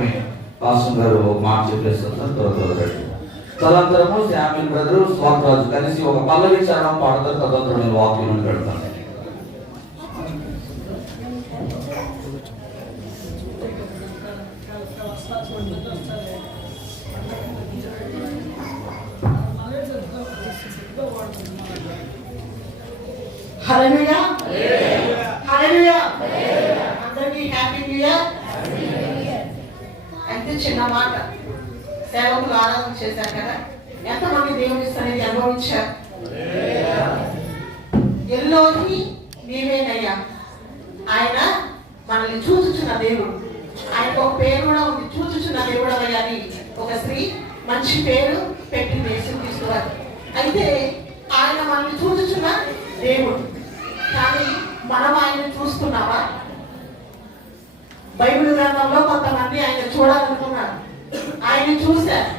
వెంటనే పాస్టర్ గారు ఒక మాట చెప్పేస్తారు సార్. త్వరగా తదనంతరము శామ్యుల్ బ్రదరు స్వాగరాజు కలిసి ఒక పల్లవి చరణం పాడతారు. తదనంతరం నేను వాక్యం పెడతాను. హల్లెలూయా హల్లెలూయా అందరికీ హ్యాపీ న్యూ ఇయర్. అయితే చిన్న మాట, సేవకులు ఆరాధన చేశారు కదా, ఎంతమంది దేవుని సన్నిధి అనుభవించారు? ఎల్లోహి నీవేనయ్యా. ఆయన మనల్ని చూచుచున్న దేవుడు. ఆయనకు ఒక పేరు కూడా ఉంది, చూచుచున్న దేవుడు అని ఒక స్త్రీ మంచి పేరు పెట్టింది యేసుక్రీస్తు వారు. అయితే ఆయన మనల్ని చూచుచున్న దేవుడు, కానీ మనం ఆయన చూస్తున్నావా? బైబిల్ గ్రంథంలో కొంతమంది ఆయన చూడాలనుకున్నారు, ఆయన చూశారు.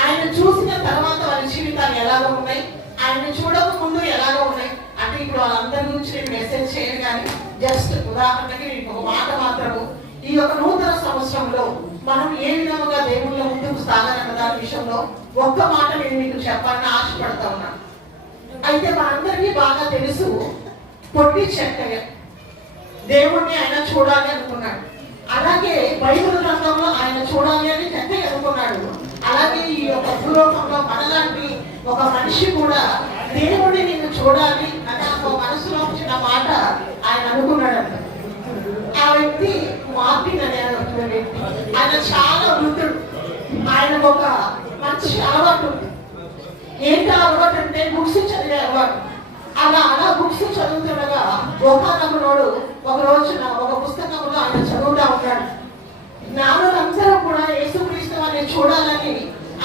ఆయన చూసిన తర్వాత వాళ్ళ జీవితాలు ఎలాగో ఉన్నాయి, ఆయన చూడక ముందు ఎలాగో ఉన్నాయి. అంటే ఇప్పుడు వాళ్ళందరి గురించి నేను మెసేజ్ చేయను, కానీ జస్ట్ ఉదాహరణకి నేను ఒక మాట మాత్రము, ఈ యొక్క నూతన సంవత్సరంలో మనం ఏ విధంగా దేవుళ్ళ ముందుకు సాగాలన్న దాని విషయంలో ఒక్క మాట నేను మీకు చెప్పాలని ఆశపడతా ఉన్నాను. అయితే మనందరికీ బాగా తెలుసు, పొట్టి చెక్కయ్య దేవుణ్ణి ఆయన చూడాలి అనుకున్నాడు. అలాగే బైబిల్ గ్రంథంలో ఆయన చూడాలి అని చెక్కయ్య అనుకున్నాడు. అలాగే ఈ యొక్క భూలోకంలో మనలాంటి ఒక మనిషి కూడా దేవుడిని నేను చూడాలి అని ఒక మనసులో వచ్చిన మాట ఆయన అనుకున్నాడంట. ఆ వ్యక్తి మార్టిన్ అనే వ్యక్తి. ఆయన చాలా వృద్ధుడు. ఆయనకు ఒక మంచి అలవాటు ఉంది. ఏంటి అలవాటు అంటే బుక్స్ చదివే అలవాటు. అలా బుక్స్ చదువుతుండగా ఒకనొకడు ఒక రోజున ఒక పుస్తకంలో ఆయన చదువుతా ఉన్నాడు. జ్ఞానులందరూ కూడా యేసుక్రీస్తు వారిని చూడాలని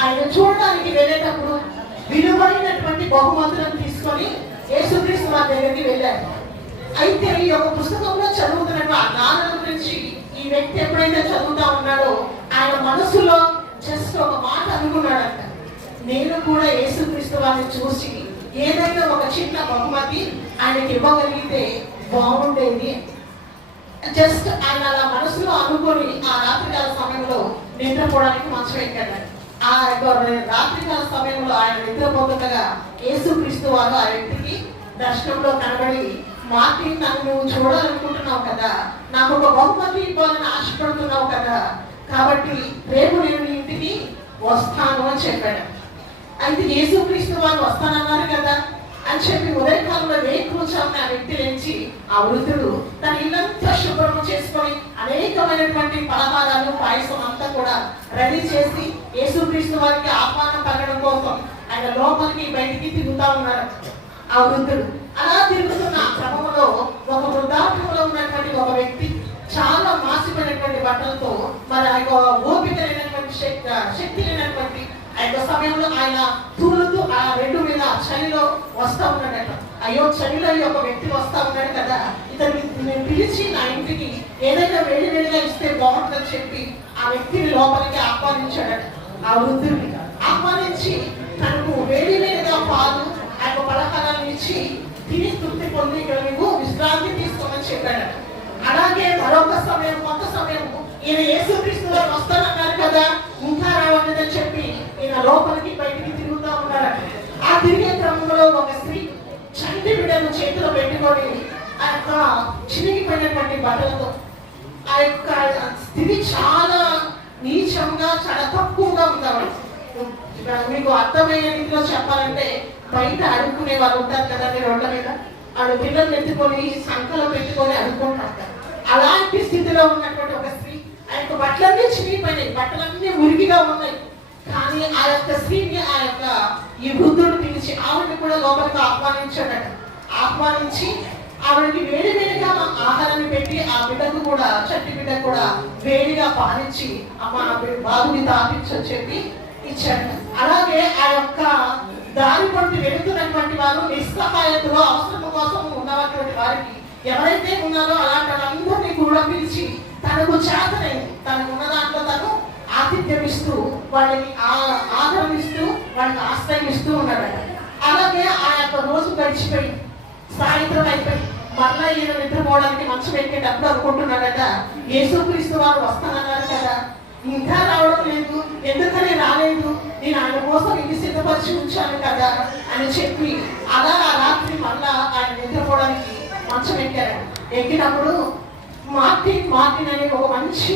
ఆయన చూడడానికి వెళ్ళేటప్పుడు విలువైనటువంటి బహుమతులను తీసుకొని యేసుక్రీస్తు వారి దగ్గరికి వెళ్ళారు. అయితే ఈ యొక్క పుస్తకంలో చదువుతున్నట్టు ఆ జ్ఞానం గురించి ఈ వ్యక్తి ఎప్పుడైతే చదువుతా ఉన్నాడో ఆయన మనసులో జస్ట్ ఒక మాట అనుకున్నాడంట, నేను కూడా యేసుక్రీస్తు వారిని చూసి ఏదైనా ఒక చిన్న బహుమతి ఆయనకి ఇవ్వగలిగితే బాగుండేది. జస్ట్ ఆయన అలా మనసులో అనుకొని ఆ రాత్రికాల సమయంలో నిద్రపోవడానికి మంచం ఎక్కాడు. ఆ రాత్రికాల సమయంలో ఆయన నిద్రపోతుండగా యేసుక్రీస్తు వారు ఆ వ్యక్తికి దర్శనంలో కనబడి, మార్టిన్, నన్ను నువ్వు చూడాలనుకుంటున్నావు కదా, నాకు ఒక బహుమతి ఇవ్వాలని ఆశపడుతున్నావు కదా, కాబట్టి రేపు నేను నీ ఇంటికి వస్తాను అని చెప్పాడు. అయితే యేసుక్రీస్తు వారు వస్తానన్నారు కదా అని చెప్పి ఉదయకాలంలో వేకువజామున ఆ వ్యక్తి లేచి ఆ వృద్ధుడు తన ఇల్లంతా శుభ్రం చేసుకొని అనేకమైనటువంటి పలహారాలు పాయసం అంతా కూడా రెడీ చేసి యేసుక్రీస్తు వారికి ఆహ్వానం పలకడం కోసం ఆయన లోపలికి బయటికి తిరుగుతా ఉన్నారు ఆ వృద్ధుడు. అలా తిరుగుతున్న క్రమంలో ఒక వృద్ధాప్యంలో ఉన్నటువంటి ఒక వ్యక్తి చాలా మాసిపోయినటువంటి బట్టలతో, మరి ఆ యొక్క ఓపిక లేనటువంటి శక్తి లేనటువంటి ఆ యొక్క సమయంలో ఆయన తూలుతూ ఆ రెండు మీద చలిలో వస్తా ఉన్నాడట. అయ్యో, చలిలో ఈ యొక్క వ్యక్తి వస్తా ఉన్నాడు కదా, ఇతన్ని పిలిచి నా ఇంటికి ఏదైనా వేడిగా ఇస్తే బాగుంటుందని చెప్పి ఆ వ్యక్తిని లోపలికి ఆహ్వానించాడట. ఆ వృద్ధుడిని ఆహ్వానించి తనకు వేడిగా పాలు ఆ యొక్క పలహారాన్ని ఇచ్చి తిని తృప్తి పొంది ఇక్కడ నువ్వు విశ్రాంతి తీసుకోమని చెప్పాడట. అలాగే మరొక సమయం, కొంత సమయం ఈయన యేసుక్రీస్తు వారు వస్తానన్నారు కదా, ఇంకా రావట్లేదని చెప్పి ఈయన లోపలికి బయటికి తిరుగుతూ ఉన్నారట. ఆ తిరిగే క్రమంలో ఒక స్త్రీ చంటి బిడ్డను చేతిలో పెట్టుకొని ఆ యొక్క చిరిగిపోయినటువంటి బట్టలతో, ఆ యొక్క స్థితి చాలా నీచంగా, చాలా తక్కువగా ఉందాడు. మీకు అర్థమయ్యే రీతిలో చెప్పాలంటే, బయట అడుక్కునే వాళ్ళు ఉంటారు కదండి రోడ్ల మీద, ఆడు పిల్లలు ఎత్తుకొని సంకలో పెట్టుకొని అడుక్కుంటారు కదా, అలాంటి స్థితిలో ఉన్నటువంటి ఒక స్త్రీ, ఆ యొక్క బట్టలన్నీ చిరిగిపోయినాయి, బట్టలన్నీ మురికిగా ఉన్నాయి. కానీ ఆ యొక్క స్త్రీని ఆ యొక్క ఈ వృద్ధుడు పిలిచి ఆవిడని కూడా లోపలికి ఆహ్వానించాడట. ఆహ్వానించి ఆవిడకి వేడిగా ఆహారాన్ని పెట్టి ఆ బిడ్డకు కూడా, చట్టి బిడ్డకు కూడా వేడిగా పాలించి అమ్మ బాబుని తాపించని చెప్పి ఇచ్చాడు. అలాగే ఆ యొక్క దారి పట్టి వెళుతున్నటువంటి వారు నిస్సహాయతలో అవసరం కోసం ఉన్నటువంటి వారికి ఎవరైతే ఉన్నారో అలాంటి వాళ్ళందరినీ కూడా పిలిచి తనకు చేతనైంది, తనకు ఉన్న దాంట్లో తను ఆతిథ్యం ఇస్తూ, వాళ్ళని ఆదరణిస్తూ, వాళ్ళకి ఆశ్రయం ఇస్తూ ఉన్నాడు. అలాగే ఆ యొక్క రోజు గడిచిపోయి సాయంత్రం అయిపోయి మళ్ళా ఈయన నిద్రపోవడానికి మంచం ఎక్కేటప్పుడు అనుకుంటున్నాడట, యేసుక్రీస్తు వారు వస్తానన్నారు కదా, ఇంకా రావడం లేదు, ఎందుకని రాలేదు, నేను ఆయన కోసం ఇది సిద్ధపరిచి ఉంచాను కదా అని చెప్పి అలా ఆ రాత్రి మళ్ళా ఆయన నిద్రపోవడానికి మంచం ఎక్కారు. ఎక్కినప్పుడు మార్టిన్ మార్టిన్ అనే ఒక మంచి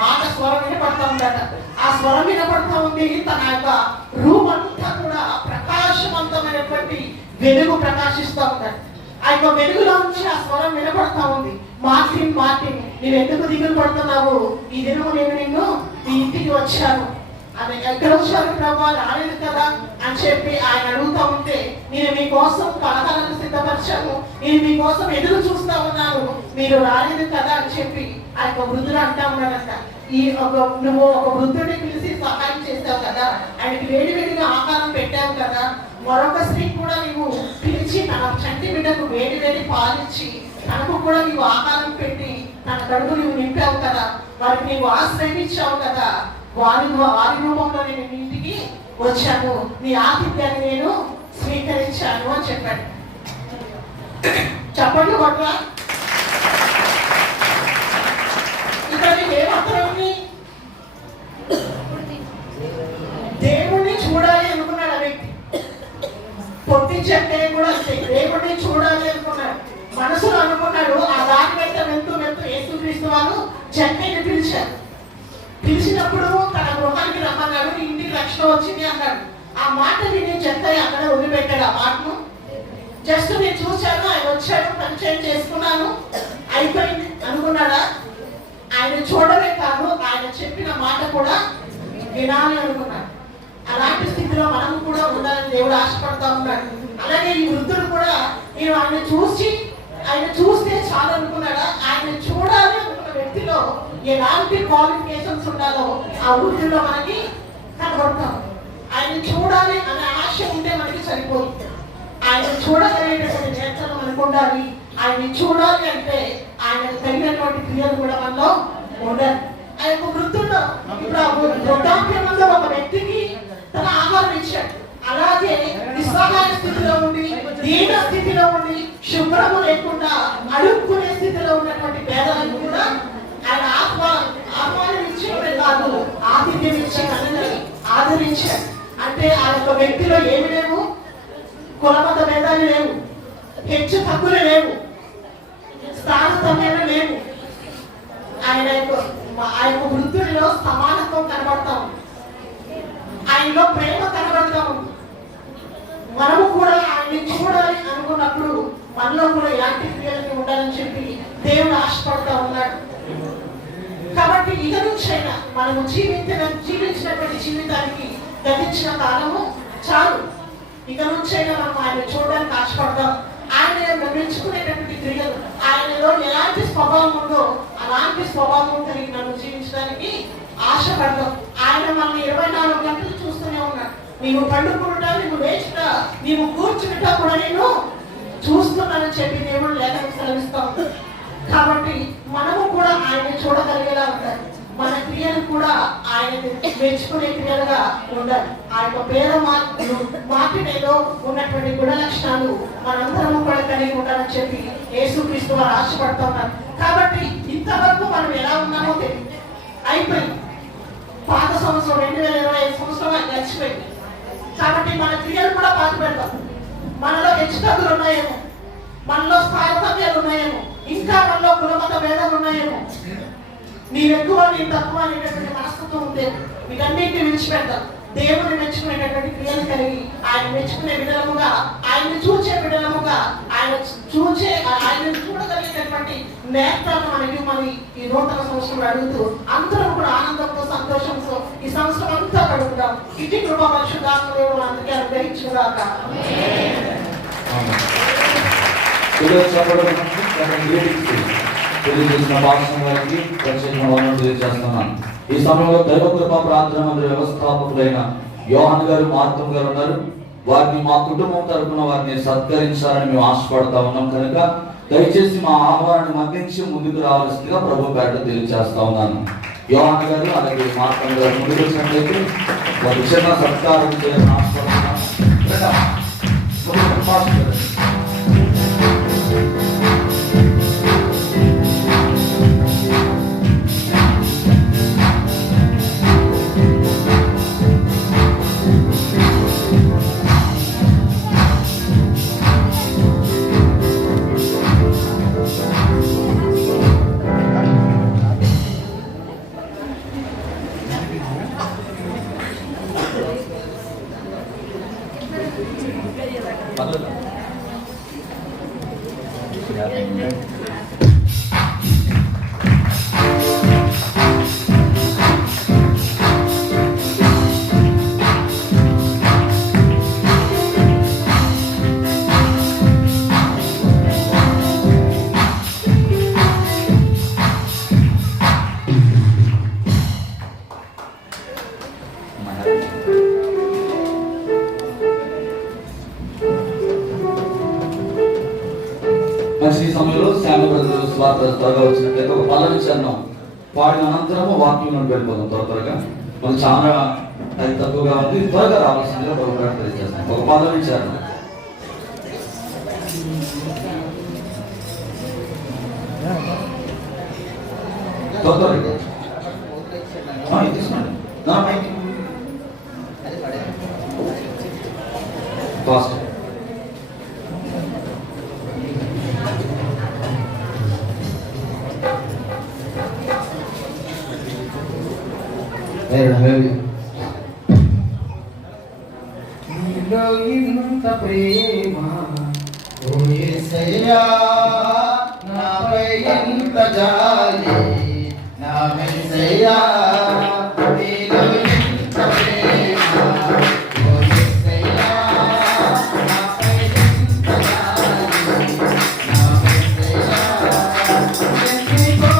మాట స్వరం వినపడతా ఉందట. ఆ స్వరం వినపడతా ఉంది. తన యొక్క రూమ్ అంతా కూడా ప్రకాశవంతమైనటువంటి వెలుగు ప్రకాశిస్తూ ఉందట. ఆ యొక్క వెలుగులో నుంచి ఆ స్వరం వినపడతా ఉంది. మార్టిన్ మార్టిన్, నేను ఎందుకు దిగులు పడుతున్నావు? ఈ దినము నేను నిన్ను నీ ఇంటికి వచ్చాను. అది ఎక్కడ వచ్చారు ప్రభావ? రాలేదు కదా అని చెప్పి ఆయన అడుగుతా ఉంటే, నేను మీకోసం పలకాలను సిద్ధపరిచాను, నేను మీకోసం ఎదురు చూస్తా ఉన్నాను, మీరు రాలేదు కదా అని చెప్పి ఆ యొక్క వృద్ధుడు అంటా ఉన్నాడంట. నువ్వు ఒక వృద్ధుడిని పిలిచి సహాయం చేస్తావు కదా, ఆయనకి వేడివేడిగా ఆహారం పెట్టావు కదా, మరొక స్త్రీ కూడా నీవు పిలిచి తన చంటి బిడ్డకు వేడి పాలిచ్చి తనకు కూడా నీవు ఆహారం పెట్టి తన కడుపు నువ్వు నింపావు కదా, వారికి నీవు ఆశ్రయించావు కదా, వారి రూపంలో నేను ఇంటికి వచ్చాను, నీ ఆతిథ్యాన్ని నేను స్వీకరించాను అని చెప్పాడు. చెప్పండి కొట్లా. ఇక్కడ ఏమంటారు? దేవుణ్ణి చూడాలి అనుకున్నాడు ఆ వ్యక్తి. పొట్టి చెట్టే కూడా దేవుణ్ణి చూడాలి అనుకున్నాడు. మనసులో అనుకున్నాడు. ఆ దారి వెంట వెళ్తూ యేసుక్రీస్తు వారు చెట్టని పిలిచారు. పిలిచినప్పుడు తన గృహానికి రమ్మన్నాడు. ఇంటికి రక్షణ వచ్చింది అన్నాడు. ఆ మాట విని చెత్తని అక్కడ వదిలిపెట్టాడు. ఆ మాటను జస్ట్ నేను చూశాను, ఆయన వచ్చాడు, పరిచయం చేసుకున్నాను, అయిపోయింది అనుకున్నాడా? ఆయన చూడలే కాదు, ఆయన చెప్పిన మాట కూడా వినాలి అనుకున్నాడు. అలాంటి స్థితిలో మనం కూడా ఉండాలని దేవుడు ఆశపడతా ఉన్నాడు. అలాగే ఈ వృద్ధుడు కూడా నేను ఆయన చూస్తే చాలు అనుకున్నాడా? ఆయన చూడాలి అనుకున్న వ్యక్తిలో ఎలాంటి క్వాలిఫికేషన్స్ ఉండాలో ఆ వృద్ధుల్లో మనకి కనబడతాం. ఆయన చూడాలి అనే ఆశ ఉంటే మనకి సరిపోదు. ఆయన చూడగలిగేటటువంటి నేత్రం మనకు ఉండాలి. ఆయన్ని చూడాలి అంటే ఆయనకు తగినటువంటి క్రియలు కూడా మనలో ఉండాలి. ఆ యొక్క వృద్ధుల్లో ఇప్పుడు వృద్ధాప్యంలో ఒక వ్యక్తికి తన ఆహారం ఇచ్చాడు. అలాగే నిస్సహాయ స్థితిలో ఉండి, దీన స్థితిలో ఉండి, శుభ్రము లేకుండా అడుక్కునే స్థితిలో ఉన్నటువంటి పేదలకు కూడా ఆయన ఆహ్వానం ఇచ్చే కాదు, ఆతిథ్యం ఇచ్చే కనులని ఆదరించాడు. అంటే ఆ యొక్క వ్యక్తిలో ఏమి లేవు, కులమత భేదాలు లేవు, హెచ్చు తగ్గులు లేవు, స్థానతమ్యాలు లేవు. ఆ యొక్క వృద్ధుడిలో సమానత్వం కనబడతా ఉంది. ఆయనలో ప్రేమ కనబడతా ఉంది. మనము కూడా ఆయన్ని చూడాలి అనుకున్నప్పుడు మనలో కూడా ఎలాంటి క్రియలకి ఉండాలని చెప్పి దేవుడు ఆశపడతా ఉన్నాడు. కాబట్టి ఇక నుంచైనా మనము జీవించినటువంటి జీవితానికి గతించిన కాలము చాలు. ఇక నుంచైనా మనం ఆయన చూడడానికి ఆశపడతాం. ఆయన మెచ్చుకునేటటువంటి క్రియలు, ఆయనలో ఎలాంటి స్వభావం ఉందో అలాంటి స్వభావం కలిగి నన్ను జీవించడానికి ఆశపడతాం. ఆయన మనల్ని 24 గంటలు చూస్తూనే ఉన్నాడు. నీవు పండుకుంటా, నీవు లేచుట, నీవు కూర్చుంట కూడా నేను చూస్తున్నానని చెప్పి దేవుడు లేఖను సెలవిస్తాం. కాబట్టి మనము కూడా ఆయన చూడగలిగేలా ఉండాలి. మన క్రియలు కూడా ఆయన మెచ్చుకునే క్రియలుగా ఉండాలి. ఆ యొక్క పేద మార్టినేలో ఉన్నటువంటి గుణ లక్షణాలు మనందరము కూడా కలిగి ఉండాలని చెప్పి యేసుక్రీస్తు వారు ఆశపడుతూ ఉన్నారు. కాబట్టి ఇంతవరకు మనం ఎలా ఉన్నామో తెలియదు, అయిపోయింది. పాత సంవత్సరం 2025 సంవత్సరం గడిచిపోయింది. కాబట్టి మన క్రియలు కూడా పాత పెడతాం. మనలో హెచ్చుతగ్గులు ఉన్నాయేమో, మనలో స్థాయితమ్యాలు ఉన్నాయేమో, ఇంకా మనలో కులమత భేదాలు ఉన్నాయేమో, నీవెక్కువ నేను తక్కువ అనేటటువంటి మనస్తత్వం ఉంటే వీటన్నింటినీ విడిచిపెడతాం. దేవుని మెచ్చుకునేటటువంటి క్రియలు కలిగి ఆయన మెచ్చుకునే విధముగా, ఆయన్ని చూచే విధముగా, ఆయన చూడగలిగేటటువంటి నేత్రాలను మనకి ఈ నూతన సంవత్సరం అడుగుతూ అందరం కూడా ఆనందంతో సంతోషంతో ఈ సంవత్సరం అంతా గడుపుదాం. ఇటు కృప పరిశుద్ధాత్మ దేవుడు అందుకే అనుగ్రహించుగాక. తెలియజేసిన భాషణ వారికి ప్రత్యేకంగా తెలియజేస్తున్నాను. ఈ సమయంలో దైవ కృపా ప్రార్థన మందిర వ్యవస్థాపకులైన యోహాన్ గారు, మార్గం గారు ఉన్నారు. వారిని మా కుటుంబం తరఫున వారిని సత్కరించాలని మేము ఆశపడతా ఉన్నాం. కనుక దయచేసి మా ఆహ్వానాన్ని మన్నించి ముందుకు రావాల్సిందిగా ప్రభు పేట తెలియజేస్తా ఉన్నాను. యోహాన్ గారు అలాగే మార్గం గారు ముందుకు వచ్చినట్లయితే వారి చిన్న సత్కారం చేయాలని ఆశపడుతున్నాను. స్వార్థ త్వరగా వచ్చినట్లయితే ఒక పల్లవి చరణం పాడిన అనంతరము వాక్యం వెళ్ళిపోదాం త్వరగా. మనకు చాలా టైం తక్కువగా ఉంది, త్వరగా రావాల్సిందిగా ఒక తెలియజేస్తాం. ఒక పల్లవి చరణం త్వరగా ఫాస్ట్. నీలో ఇంత ప్రేమ ఓ యేసయ్యా, నాపై ఇంత జాలి నా యేసయ్యా. నీలో ఇంత ప్రేమ ఓ యేసయ్యా, నాపై ఇంత జాలి నా యేసయ్యా. ఎందుకో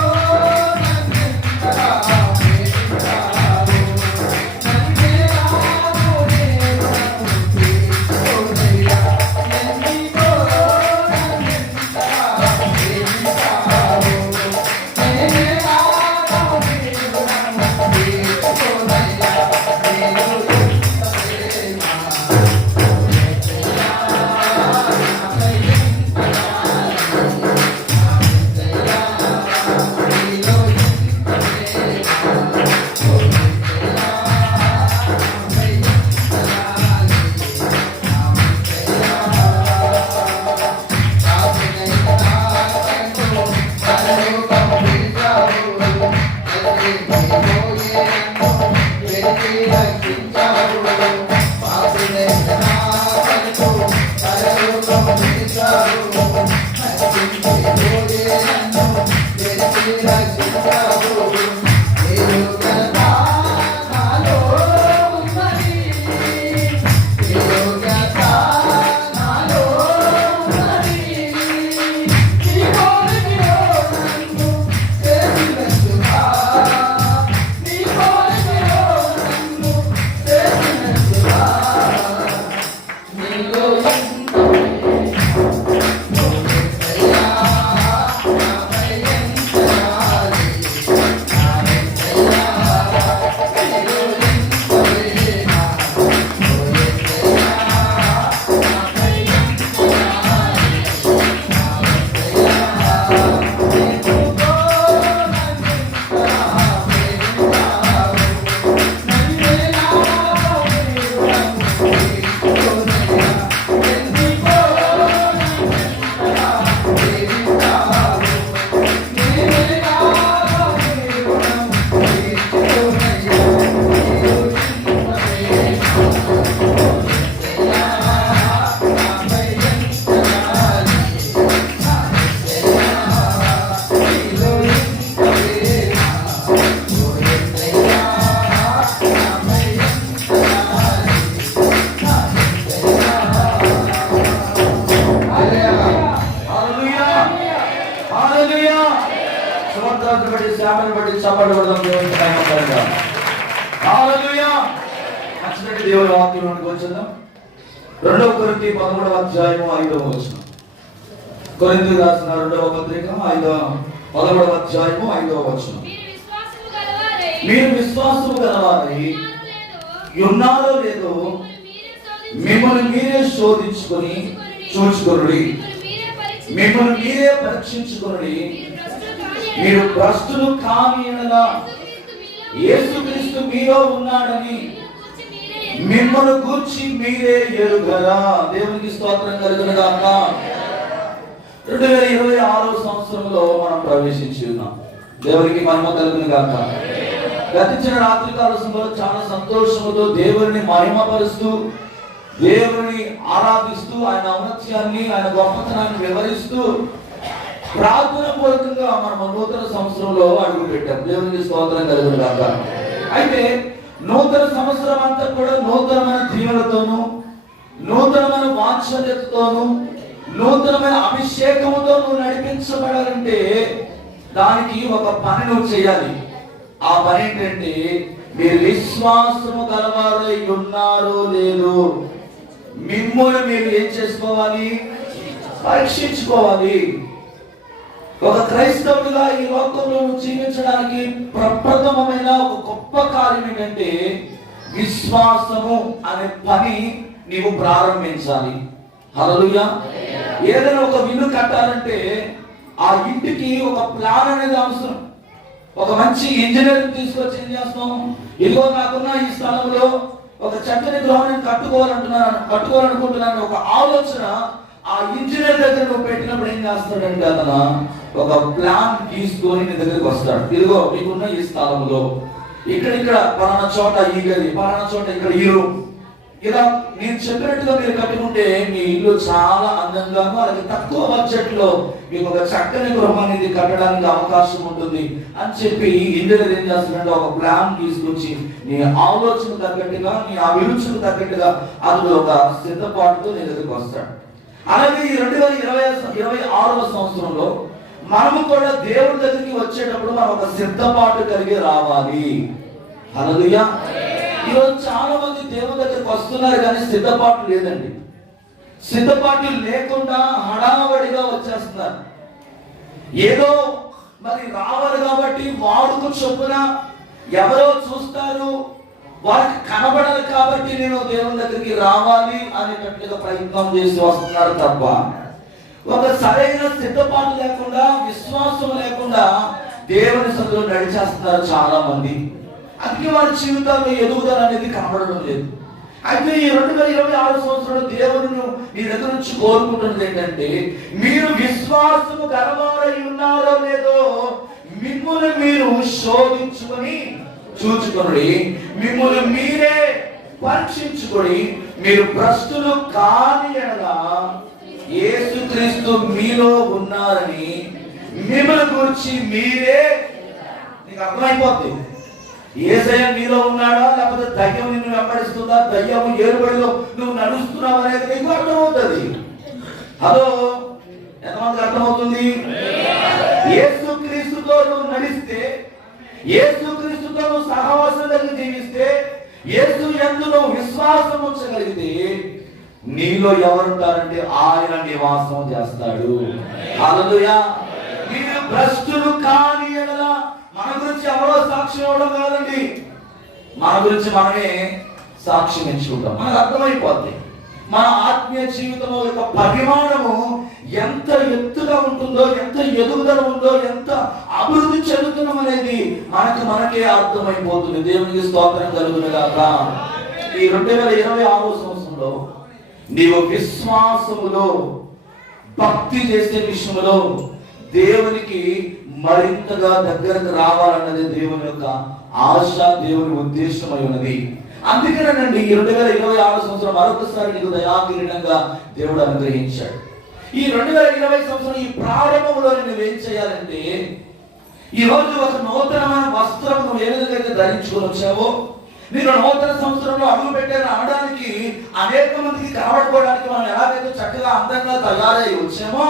నన్నింతగా ప్రేమించావు, నన్నే దేవుని వాక్యంలోకి వచ్చేద్దాం. 2 కొరింథీ 11వ అధ్యాయం 5వ వచనం. కొరింథీ రాసిన 2వ పత్రిక 11వ అధ్యాయం 5వ వచనం. మీరు విశ్వాసము గలవారై ఉన్నారో లేదో మిమ్మల్ని మీరే శోధించుకొని చూచుకొనుడి, మిమ్మల్ని మీరే పరీక్షించుకొనుడి. మీరు భ్రష్టులు కాని యెడల యేసుక్రీస్తు మీలో ఉన్నాడని మిమ్మల్ని గూర్చి మీరే ఎరుగరా. దేవునికి స్తోత్రం కలుగును గాక. 2026వ సంవత్సరంలో మనం ప్రవేశించి ఉన్నాం. దేవునికి మహిమ కలుగును గాక. గతించిన రాత్రికాల సమయంలో చాలా సంతోషంతో దేవుని మహిమపరుస్తూ, దేవుని ఆరాధిస్తూ, ఆయన ఔన్నత్యాన్ని, ఆయన గొప్పతనాన్ని వివరిస్తూ ప్రార్థన పూర్వకంగా మనం నూతన సంవత్సరంలో అడుగు పెట్టాం. దేవునికి స్తోత్రం కలుగును గాక. అయితే నూతన సంవత్సరం అంతా కూడా నూతనమైన దీవెనలతోనూ, నూతనమైన వాత్సల్యతతోనూ, నూతనమైన అభిషేకముతో నువ్వు నడిపించబడాలంటే దానికి ఒక పని నువ్వు చేయాలి. ఆ పని ఏంటంటే మీరు విశ్వాసము గలవారై ఉన్నారో లేదో మిమ్మల్ని మీరు ఏం చేసుకోవాలి? పరీక్షించుకోవాలి. ఒక క్రైస్తవుడిగా ఈ లోకంలో జీవించడానికి ప్రప్రథమమైన ఒక గొప్ప కార్యం ఏంటంటే విశ్వాసము అనే పని నీవు ప్రారంభించాలి. హల్లెలూయా. ఏదైనా ఒక ఇల్లు కట్టాలంటే ఆ ఇంటికి ఒక ప్లాన్ అనేది అవసరం. ఒక మంచి ఇంజనీర్ తీసుకొచ్చి ఏం చేస్తాం, ఇదిగో నాకున్న ఈ స్థలంలో ఒక చక్కని గృహం నేను కట్టుకోవాలనుకుంటున్నాను ఒక ఆలోచన ఆ ఇంజనీర్ దగ్గర నువ్వు పెట్టినప్పుడు ఏం చేస్తాడంటే అతను ఒక ప్లాన్ తీసుకొని నీ దగ్గరికి వస్తాడు. ఇదిగో మీకున్న ఈ స్థలంలో ఇక్కడ పలానా చోట ఈ గది, పలానా చోట ఇక్కడ ఈ రూమ్, ఇలా నేను చెప్పినట్టుగా మీరు కట్టుకుంటే మీ ఇల్లు చాలా అందంగాను అలాగే తక్కువ బడ్జెట్ లో మీకు ఒక చక్కని గృహం అనేది కట్టడానికి అవకాశం ఉంటుంది అని చెప్పి ఇంజనీర్ ఏం చేస్తాడంటే ఒక ప్లాన్ తీసుకొచ్చి నీ ఆలోచన తగ్గట్టుగా నీ అభిరుచులకు తగ్గట్టుగా అందులో ఒక సిద్ధపాటుతో నీ దగ్గరికి వస్తాడు. అలాగే ఈ 2026వ సంవత్సరంలో మనము కూడా దేవుడి దగ్గరికి వచ్చేటప్పుడు మనం ఒక సిద్ధపాటు కలిగి రావాలి. హల్లెలూయా. ఈరోజు చాలా మంది దేవుడి దగ్గరికి వస్తున్నారు కానీ సిద్ధపాటు లేదండి. సిద్ధపాటు లేకుండా హడావడిగా వచ్చేస్తున్నారు. ఏదో మరి రావాలి కాబట్టి వాడుకు చొప్పున ఎవరో చూస్తారు, వారికి కనబడాలి కాబట్టి నేను దేవుని దగ్గరికి రావాలి అనేటట్లుగా ప్రయత్నం చేసి వస్తున్నారు తప్ప ఒక సరైన సిద్ధపాటు లేకుండా విశ్వాసం లేకుండా దేవుని సన్నిధిలో నడిచేస్తున్నారు చాలా మంది. అందుకే వారి జీవితాల్లో ఎదుగుదల అనేది కనబడడం లేదు. అయితే ఈ 2026 సంవత్సరంలో దేవుడు నీ దగ్గర నుంచి కోరుకుంటున్నది ఏంటంటే మీరు విశ్వాసము గలవారై ఉన్నారో లేదో మిమ్మల్ని మీరు శోధించుకొని చూచుకొని మిమ్మల్ని మీరే పరీక్షించుకొని మీరు భ్రష్టులు కాని ఎడల యేసుక్రీస్తు మీలో ఉన్నారని మిమ్మల్ని గురించి మీరే నీకు అర్థమైపోద్ది. యేసయ్య నీలో ఉన్నాడా లేకపోతే దయ్యం నిన్ను వెంబడిస్తుందా, దయ్యము ఏరుబడిలో నువ్వు నడుస్తున్నావు అనేది నీకు అర్థమవుతుంది. హలో, ఎంతమందికి అర్థమవుతుంది? యేసుక్రీస్తుతో నువ్వు నడిస్తే, యేసుక్రీస్తుతో నువ్వు సహవాసం కలిగి జీవిస్తే, యేసు యందు నువ్వు విశ్వాసం ఉంచగలిగితే నీలో ఎవరుంటారంటే ఆయన నివాసం చేస్తాడు. హల్లెలూయా. మీరు భ్రష్టులు కాని ఎడల మన గురించి ఎవరో సాక్ష్యం ఇవ్వడం కాదండి, మన గురించి మనమే సాక్ష్యం ఇచ్చుకుంటాం. మనకు అర్థమైపోద్ది మన ఆత్మీయ జీవితం యొక్క పరిమాణము ఎంత ఎత్తుగా ఉంటుందో, ఎంత ఎదుగుదల ఉందో, ఎంత అభివృద్ధి చెందుతున్నాం అనేది మనకే అర్థమైపోతుంది. దేవునికి స్తోత్రం కలుగును గాక. ఈ 2026 సంవత్సరంలో నీవు విశ్వాసములో భక్తి చేసే విషయంలో దేవునికి మరింతగా దగ్గరకు రావాలన్నది దేవుని యొక్క ఆశ, దేవుని ఉద్దేశమై ఉన్నది. అందుకేనండి ఈ 2026 సంవత్సరం మరొకసారి నీకు దయాకిరీటంగా దేవుడు అనుగ్రహించాడు. ఈ 2020 సంవత్సరం ఈ ప్రారంభంలో నువ్వేం చేయాలంటే ఈ రోజు ఒక నూతనమైన వస్త్రం నువ్వు ఏ విధంగా ధరించుకొని వచ్చావో, నేను నూతన సంవత్సరంలో అడుగు పెట్టాను అనడానికి అనేక మందికి కనబడుకోవడానికి మనం ఎలాగైతే చక్కగా అందంగా తయారై వచ్చామో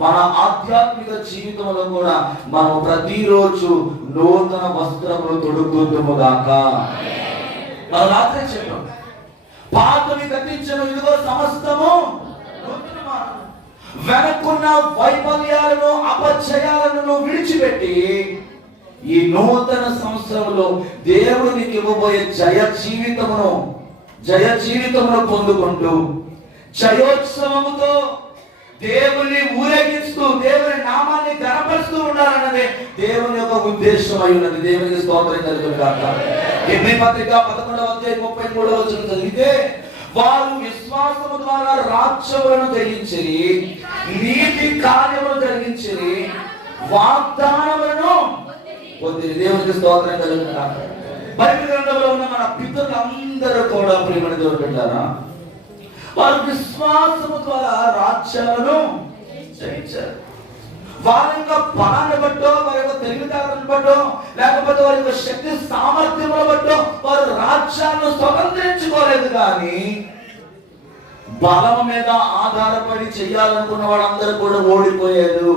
మన ఆధ్యాత్మిక జీవితంలో కూడా మనం ప్రతిరోజు నూతన వస్త్రములు తొడుగుదుము గాక. మనం రాత్రి చెప్పాం, పాతవి గతించను, ఇదిగో సమస్తము నూతనమాయెను. వెనక్కున్న వైఫల్యాలను అపజయాలను విడిచిపెట్టి ఈ నూతన సంవత్సరంలో దేవుడు నీకు ఇవ్వబోయే జయ జీవితమును పొందుకుంటూ జయోత్సవముతో దేవుని ఊరేగిస్తూ దేవుని నామాన్ని ఘనపరుస్తూ ఉండాలన్నదే దేవుని యొక్క ఉద్దేశం అయి ఉన్నది. దేవునికి స్తోత్రం కలుగును గాక. ఎబ్రీ పత్రిక 11వ అధ్యాయం 33వ వచనం చదివితే వారు విశ్వాసము ద్వారా రాజ్యములను జయించిరి, నీతి కార్యములు జరిగించిరి, వాగ్దానములను పొందిరి. దేవునికి స్తోత్రం కలుగును గాక. బైబిల్ గ్రంథంలో ఉన్న మన పితరులందరూ కూడా ప్రియమైన దేవుని బిడ్డలారా, వారు విశ్వాసము ద్వారా రాజ్యాలను జయించారు. వారి యొక్క బలాన్ని బట్టో, వారి యొక్క తెలివితేటలను బట్టో, లేకపోతే వారి యొక్క శక్తి సామర్థ్యముల బట్టో వారు రాజ్యాలను స్వతంత్రించుకోలేదు. కానీ బలం మీద ఆధారపడి చేయాలనుకున్న వాళ్ళందరూ కూడా ఓడిపోయారు.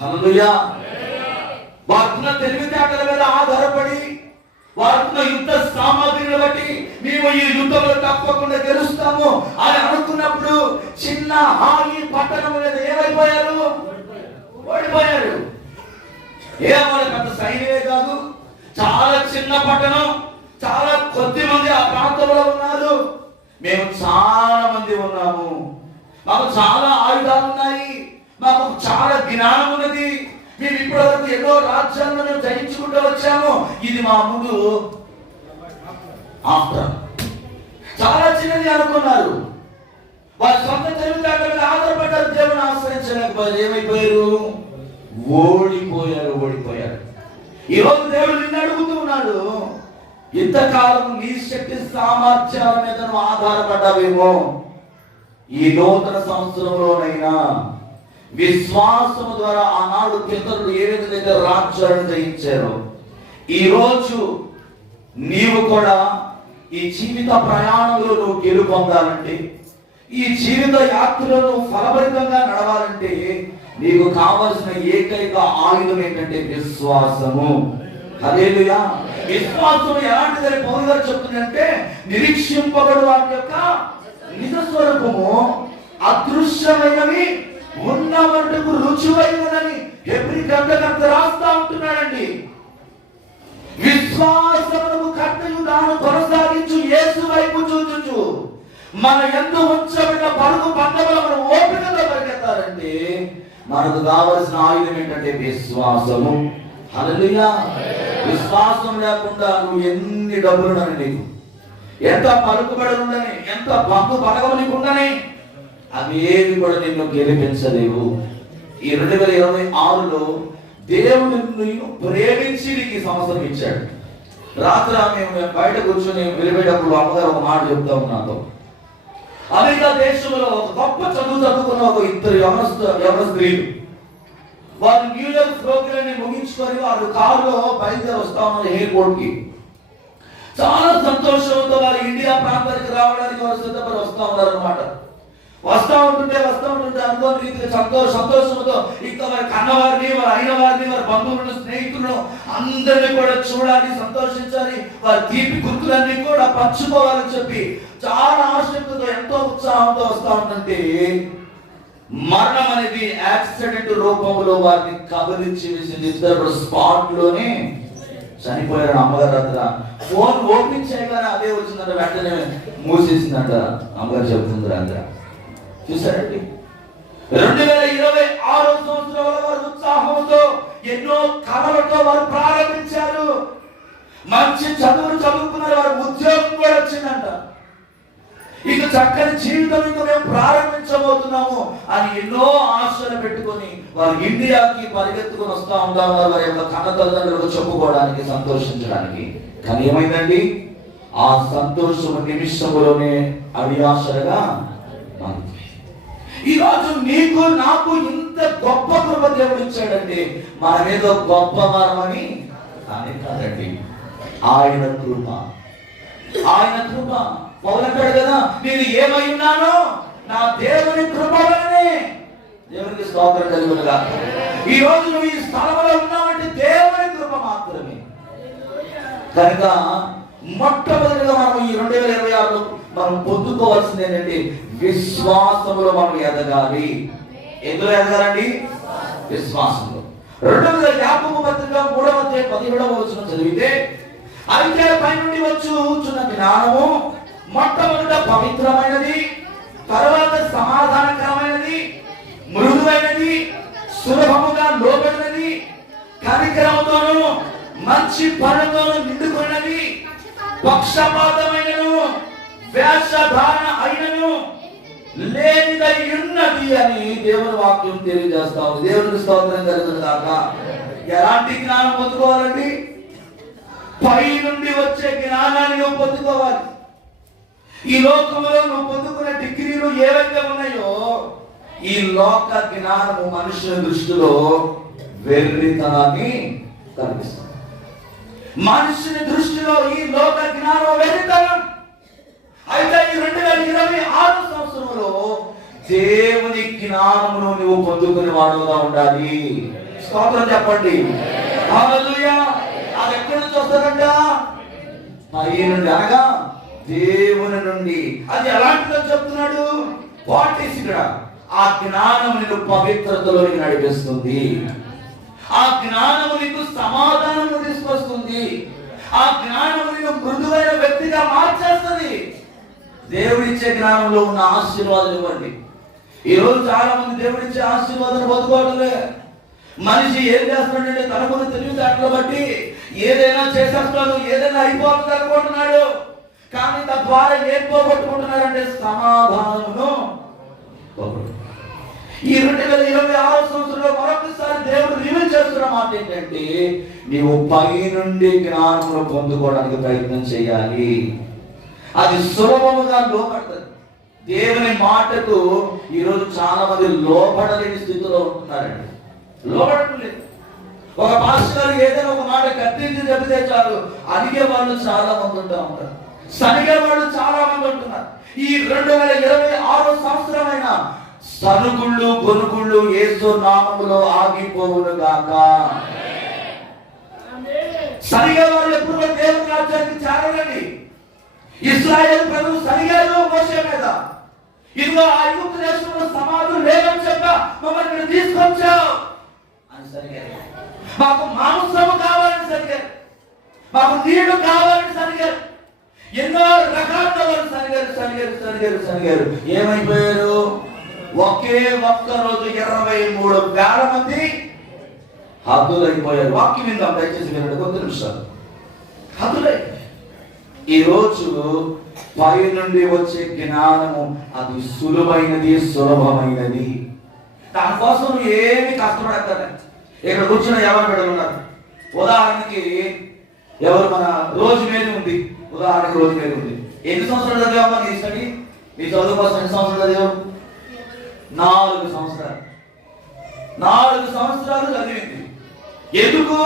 హల్లెలూయా. వారున్న తెలివితేటల మీద ఆధారపడి, వారున్న యుద్ధ సామాగ్రిని బట్టి మేము ఈ యుద్ధంలో తప్పకుండా గెలుస్తాము అని అనుకున్నప్పుడు చిన్న హాయి పట్టణం మీద ఏమైపోయారు? ఓడిపోయారు. వాళ్ళ పెద్ద సైన్యమే కాదు, చాలా చిన్న పట్టణం, చాలా కొద్ది మంది ఆ ప్రాంతంలో ఉన్నారు. మేము చాలా మంది ఉన్నాము, మాకు చాలా ఆయుధాలు ఉన్నాయి, మాకు చాలా జ్ఞానం ఉన్నది, మేము ఇప్పటివరకు ఎన్నో రాజ్యాలను జయించుకుంటూ వచ్చాము, ఇది మా ముందు ఆఫ్టర్. చాలా చిన్నది అనుకున్నారు. వారి సొంత తెలివితేటల మీద ఆధారపడ్డారు, దేవుని ఆశ్రయించలేకపోయారు. ఏమైపోయారు? ఓడిపోయారు. ఈ రోజు దేవుడు నిన్ను అడుగుతూ ఉన్నాడు, ఇంతకాలం నీ శక్తి సామర్థ్యాల మీద నువ్వు ఆధారపడ్డావేమో, ఈ నూతన సంవత్సరంలోనైనా విశ్వాసము ద్వారా ఆనాడు పితరులు ఏ విధంగా రాజ్యాలను జయించారో, ఈ రోజు నీవు కూడా ఈ జీవిత ప్రయాణంలో నువ్వు గెలుపొందాలంటే, ఈ జీవిత యాత్రలో నువ్వు ఫలభరితంగా నడవాలంటే నీకు కావలసిన ఏకైక ఆయుధం ఏంటంటే విశ్వాసము. హల్లెలూయా. విశ్వాసం ఎలాంటిదని పౌలు గారు చెప్తున్నారంటే, నిరీక్షింపబడు వాటి యొక్క నిజ స్వరూపము అదృశ్యమైనవి ఉన్నవరకు రుజువైనదని హెబ్రీ గ్రంథకర్త రాస్తా ఉంటున్నాడండి. విశ్వాసమునకు కర్తయు దాన్ని కొనసాగించు యేసు వైపు చూచుచు మన యందు ఉంచబడిన పరుగు పందెములో మనం ఓపికతో పరిగెత్తాలంటే మనకు కావలసిన ఆయుధం ఏంటంటే విశ్వాసము. హల్లెలూయా. విశ్వాసం లేకుండా నువ్వు ఎన్ని డబ్బులున్నాను, నీకు ఎంత పలుకుబడి ఉండని, ఎంత బంధు పడగలు నీకు ఉండని, అవి ఏవి కూడా నిన్ను గెలిపించలేవు. ఈ 2026లో దేవుడు నిన్ను ప్రేమించి నీకు ఈ సంవత్సరం ఇచ్చాడు. రాత్రి మేము బయట కూర్చొని వెళ్ళిపోయేటప్పుడు అమ్మగారు ఒక మాట చెప్తా ఉన్నాను. అమెరికా దేశంలో ఒక గొప్ప చదువుకున్న ఒక ఇద్దరు యవన స్త్రీలు, వాళ్ళు న్యూయార్క్ ప్రోగ్రామ్ ని ముగించుకొని వాళ్ళు కారులో బయలుదేరి వస్తా ఉన్నారు ఎయిర్పోర్ట్ కి. చాలా సంతోషంతో వారు ఇండియా ప్రాంతానికి రావడానికి వారు సిద్ధపడి వస్తా ఉన్నారు అనమాట. వస్తా ఉంటుంటే అనుకోని రీతిగా సంతోషంతో ఇంకా వారి కన్నవారిని, వారి అయిన వారిని, వారి బంధువులను, స్నేహితులను అందరినీ కూడా చూడాలి, సంతోషించాలి, వారి తీపి గుర్తులన్నీ కూడా పంచుకోవాలని చెప్పి చాలా ఆసక్తితో ఎంతో ఉత్సాహంతో వస్తా ఉంటుంటే మరణం అనేది యాక్సిడెంట్ రూపంలో వారిని కబలించి వేసింది. ఇద్దరు స్పాట్ లోనే చనిపోయారు. అమ్మగారు అక్కడ ఫోన్ ఓపెన్ చేయగానే అదే వచ్చిందంట, వెంటనే మూసేసిందంట. అమ్మగారు చెబుతుంది అందరూ చూసారండి. 2026 సంవత్సరంలో వారు ఉత్సాహంతో ఎన్నో కళలతో వారు ప్రారంభించారు. మంచి చదువులు చదువుకున్నారు, వారు ఉద్యోగం కూడా వచ్చిందంట. ఇక చక్కని జీవితం ఇంకా మేము ప్రారంభించబోతున్నాము అని ఎన్నో ఆశలు పెట్టుకొని వారు ఇండియాకి పరిగెత్తుకొని వస్తా ఉంటారు, వారి యొక్క కన్న తల్లిదండ్రులకు చెప్పుకోవడానికి, సంతోషించడానికి. కానీ ఏమైందండి? ఆ సంతోషం నిమిషంలోనే అడియాశలుగా మారింది. ఈ రోజు నీకు నాకు ఇంత గొప్ప కృప దేవుడు ఇచ్చాడండి. మనమేదో గొప్ప వరమని కానీ కాదండి, ఆయన కృప. పౌలు అంటాడు కదా, నేను ఏమై ఉన్నానో నా దేవుని కృప వలనే. దేవునికి స్తోత్రం కలుగునుగా. ఈ రోజు నువ్వు ఈ స్థలంలో ఉన్నావంటే దేవుని కృప మాత్రమే. కనుక మొట్టమొదటిగా మనం ఈ 2026లో మనం పొందుకోవాల్సింది ఏంటంటే విశ్వాసములో మనం ఎదగాలి. ఎందులో ఎదగాలండి? విశ్వాసంలో. 2వ యాకోబు పత్రిక 3వ అధ్యాయం 17వ వచనం చదివితే, అయితే పైనుండి వచ్చుచున్న జ్ఞానము మొట్టమొదట పవిత్రమైనది, తర్వాత సమాధానకరమైనది, మృదువైనది, సులభముగా లోబడినది, కనికరముతోను మంచి పనులతోను నిండుకున్నది, పక్షపాతమైనను వేషధారణ అయినను లేనిదై ఉన్నది అని దేవుని వాక్యం తెలియజేస్తా ఉంది. దేవునికి స్తోత్రం కలుగును గాక. ఎలాంటి జ్ఞానం పొందుకోవాలండి? పై నుండి వచ్చే జ్ఞానాన్ని నువ్వు పొందుకోవాలి. ఈ లోకంలో నువ్వు పొందుకునే డిగ్రీలు ఏవైతే ఉన్నాయో, ఈ లోక జ్ఞానము మనుషుల దృష్టిలో వెర్రితనాన్ని కల్పిస్తుంది. మనుషుని దృష్టిలో ఈ లోక జ్ఞానం వెర్రితనం. అయితే ఈ 2026 సంవత్సరంలో దేవుని జ్ఞానమును నువ్వు పొందుకునే వాడుగా ఉండాలి. స్తోత్రం చెప్పండి. హల్లెలూయా. అది ఎక్కడి నుంచి వస్తుందంట? పై నుండి, అనగా దేవుని నుండి. అది ఎలాంటిదో చెప్తున్నాడు. వాట్ ఈస్ ఇక్కడ? ఆ జ్ఞానం నిన్ను పవిత్రతలోకి నడిపిస్తుంది. ఆ జ్ఞానము నీకు సమాధానం తీసుకొస్తుంది. ఆ జ్ఞానము నిన్ను మృదువైన వ్యక్తిగా మార్చేస్తుంది. దేవుడిచ్చే జ్ఞానంలో ఉన్న ఆశీర్వాదాలు ఇవ్వండి. ఈరోజు చాలా మంది దేవుడిచ్చే ఆశీర్వాదాలు పొందుకోవట్లే. మనిషి ఏం చేస్తున్నాడంటే తనకున్న తెలివితేటలు బట్టి ఏదైనా చేసేస్తున్నాడు, ఏదైనా అయిపోతుంది అనుకుంటున్నాడు. కానీ తద్వారా ఏం పోగొట్టుకుంటున్నారంటే సమాధానమును. ఈ 2026 సంవత్సరంలో మరొకసారి దేవుడు రివీల్ చేస్తున్న మాట ఏంటంటే, నీవు పై నుండి జ్ఞానమును పొందుకోవడానికి ప్రయత్నం చేయాలి. అది సులభముగా లోపడుతుంది. దేవుని మాటకు ఈరోజు చాలా మంది లోపడలేని స్థితిలో ఉంటున్నారండి. లోపడలేదు. ఒక పాస్టర్ ఏదైనా ఒక మాట కత్తిరించి చెబితే చాలు అడిగే వాళ్ళు చాలా మంది ఉంటారు, సరిగే వాళ్ళు చాలా మంది ఉంటున్నారు. ఈ 2026 సంవత్సరమైన సనుగుళ్ళు గొనుగుళ్ళు యేసు నామములో ఆగిపోవును గాక. సరిగా వాళ్ళు ఎప్పుడు దేవుని రాజ్యానికి చేరాలండి. ఇశ్రాయేలు ప్రజలు సరిగారు మోషే మీద, ఇదిగో ఆ ఐగుప్తు దేశంలో సమాధులు లేవని చెప్పా మమ్మల్ని ఇక్కడ తీసుకొచ్చావు అని సరిగారు. మాకు మాంసము కావాలని సరిగారు, మాకు నీళ్లు కావాలని సరిగారు, ఎన్నో రకాల సరిగారు. ఏమైపోయారు? ఒకే ఒక్క రోజు 23,000 మంది హద్దులైపోయారు. వాక్యం విందాం దయచేసి వినండి కొద్ది నిమిషాలు. హద్దులైపోయారు. ఈ రోజు పై నుండి వచ్చే జ్ఞానము అది సులువైనది, సులభమైనది. దానికోసం నువ్వు ఏమి కష్టపడతారు. ఇక్కడ కూర్చున్న ఎవరు బిడ్డలు ఉన్నారు. ఉదాహరణకి ఎవరు మన రోజు మీద ఉంది. ఉదాహరణకి రోజు మీద ఉంది. ఎన్ని సంవత్సరాలు చదివామా నీ స్టడీ? నీ చదువు కోసం ఎన్ని సంవత్సరాలు చదివావు? 4 సంవత్సరాలు. 4 సంవత్సరాలు చదివింది. ఎందుకు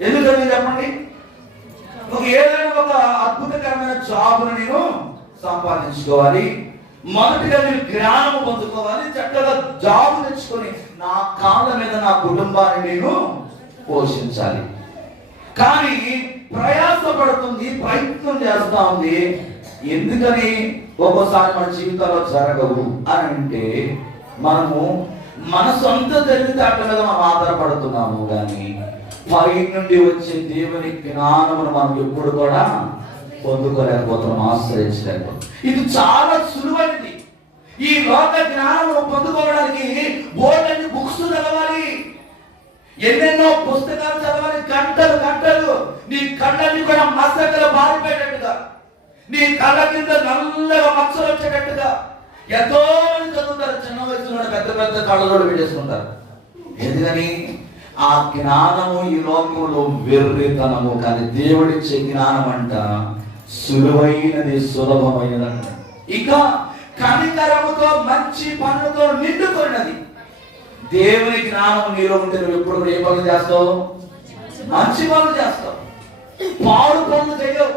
చదివి చెప్పండి? ఏదైనా ఒక అద్భుతకరమైన జాబ్ను నేను సంపాదించుకోవాలి. మొదటిగా నేను జ్ఞానము పొందుకోవాలి. చక్కగా జాబ్ తెచ్చుకొని నా కాళ్ళ మీద నా కుటుంబాన్ని నేను పోషించాలి. కానీ ప్రయాసపడుతుంది, ప్రయత్నం చేస్తా ఉంది. ఎందుకని ఒక్కోసారి మన జీవితాల్లో జరగవు అని అంటే మనము మన సొంత తెలివితేటల మీద మనం ఆధారపడుతున్నాము. కానీ పై నుండి వచ్చే దేవుని జ్ఞానమును మనం ఎప్పుడు కూడా పొందుకోలేకపోతున్నాం, ఆశ్రయించలేకపోతున్నాం. ఇది చాలా సులువైనది. ఈ లోక జ్ఞానము పొందుకోవడానికి బోర్డు బుక్స్ చదవాలి, ఎన్నెన్నో పుస్తకాలు చదవాలి, గంటలు. నీ కళ్ళని కూడా మసకలు బారిపోయేటట్టుగా, నీ కళ్ళ కింద నల్లగా మచ్చలు వచ్చేటట్టుగా ఎంతో మంది చదువుతారు. చిన్న వయసులో పెద్ద కళ్ళలోడు పెట్టేసుకుంటారు. ఎందుకని? ఆ జ్ఞానము ఈ లోకంలో వెర్రితనము. కానీ దేవుడిచ్చే జ్ఞానం అంట సులువైనది, సులభమైనదంట. ఇక కనికరముతో మంచి పనులతో నిండుకున్నది. దేవుని జ్ఞానం నీలో ఉంటే నువ్వు ఎప్పుడు ఏ పనులు చేస్తావు? మంచి పనులు చేస్తావు, పాడు పనులు చేయవు.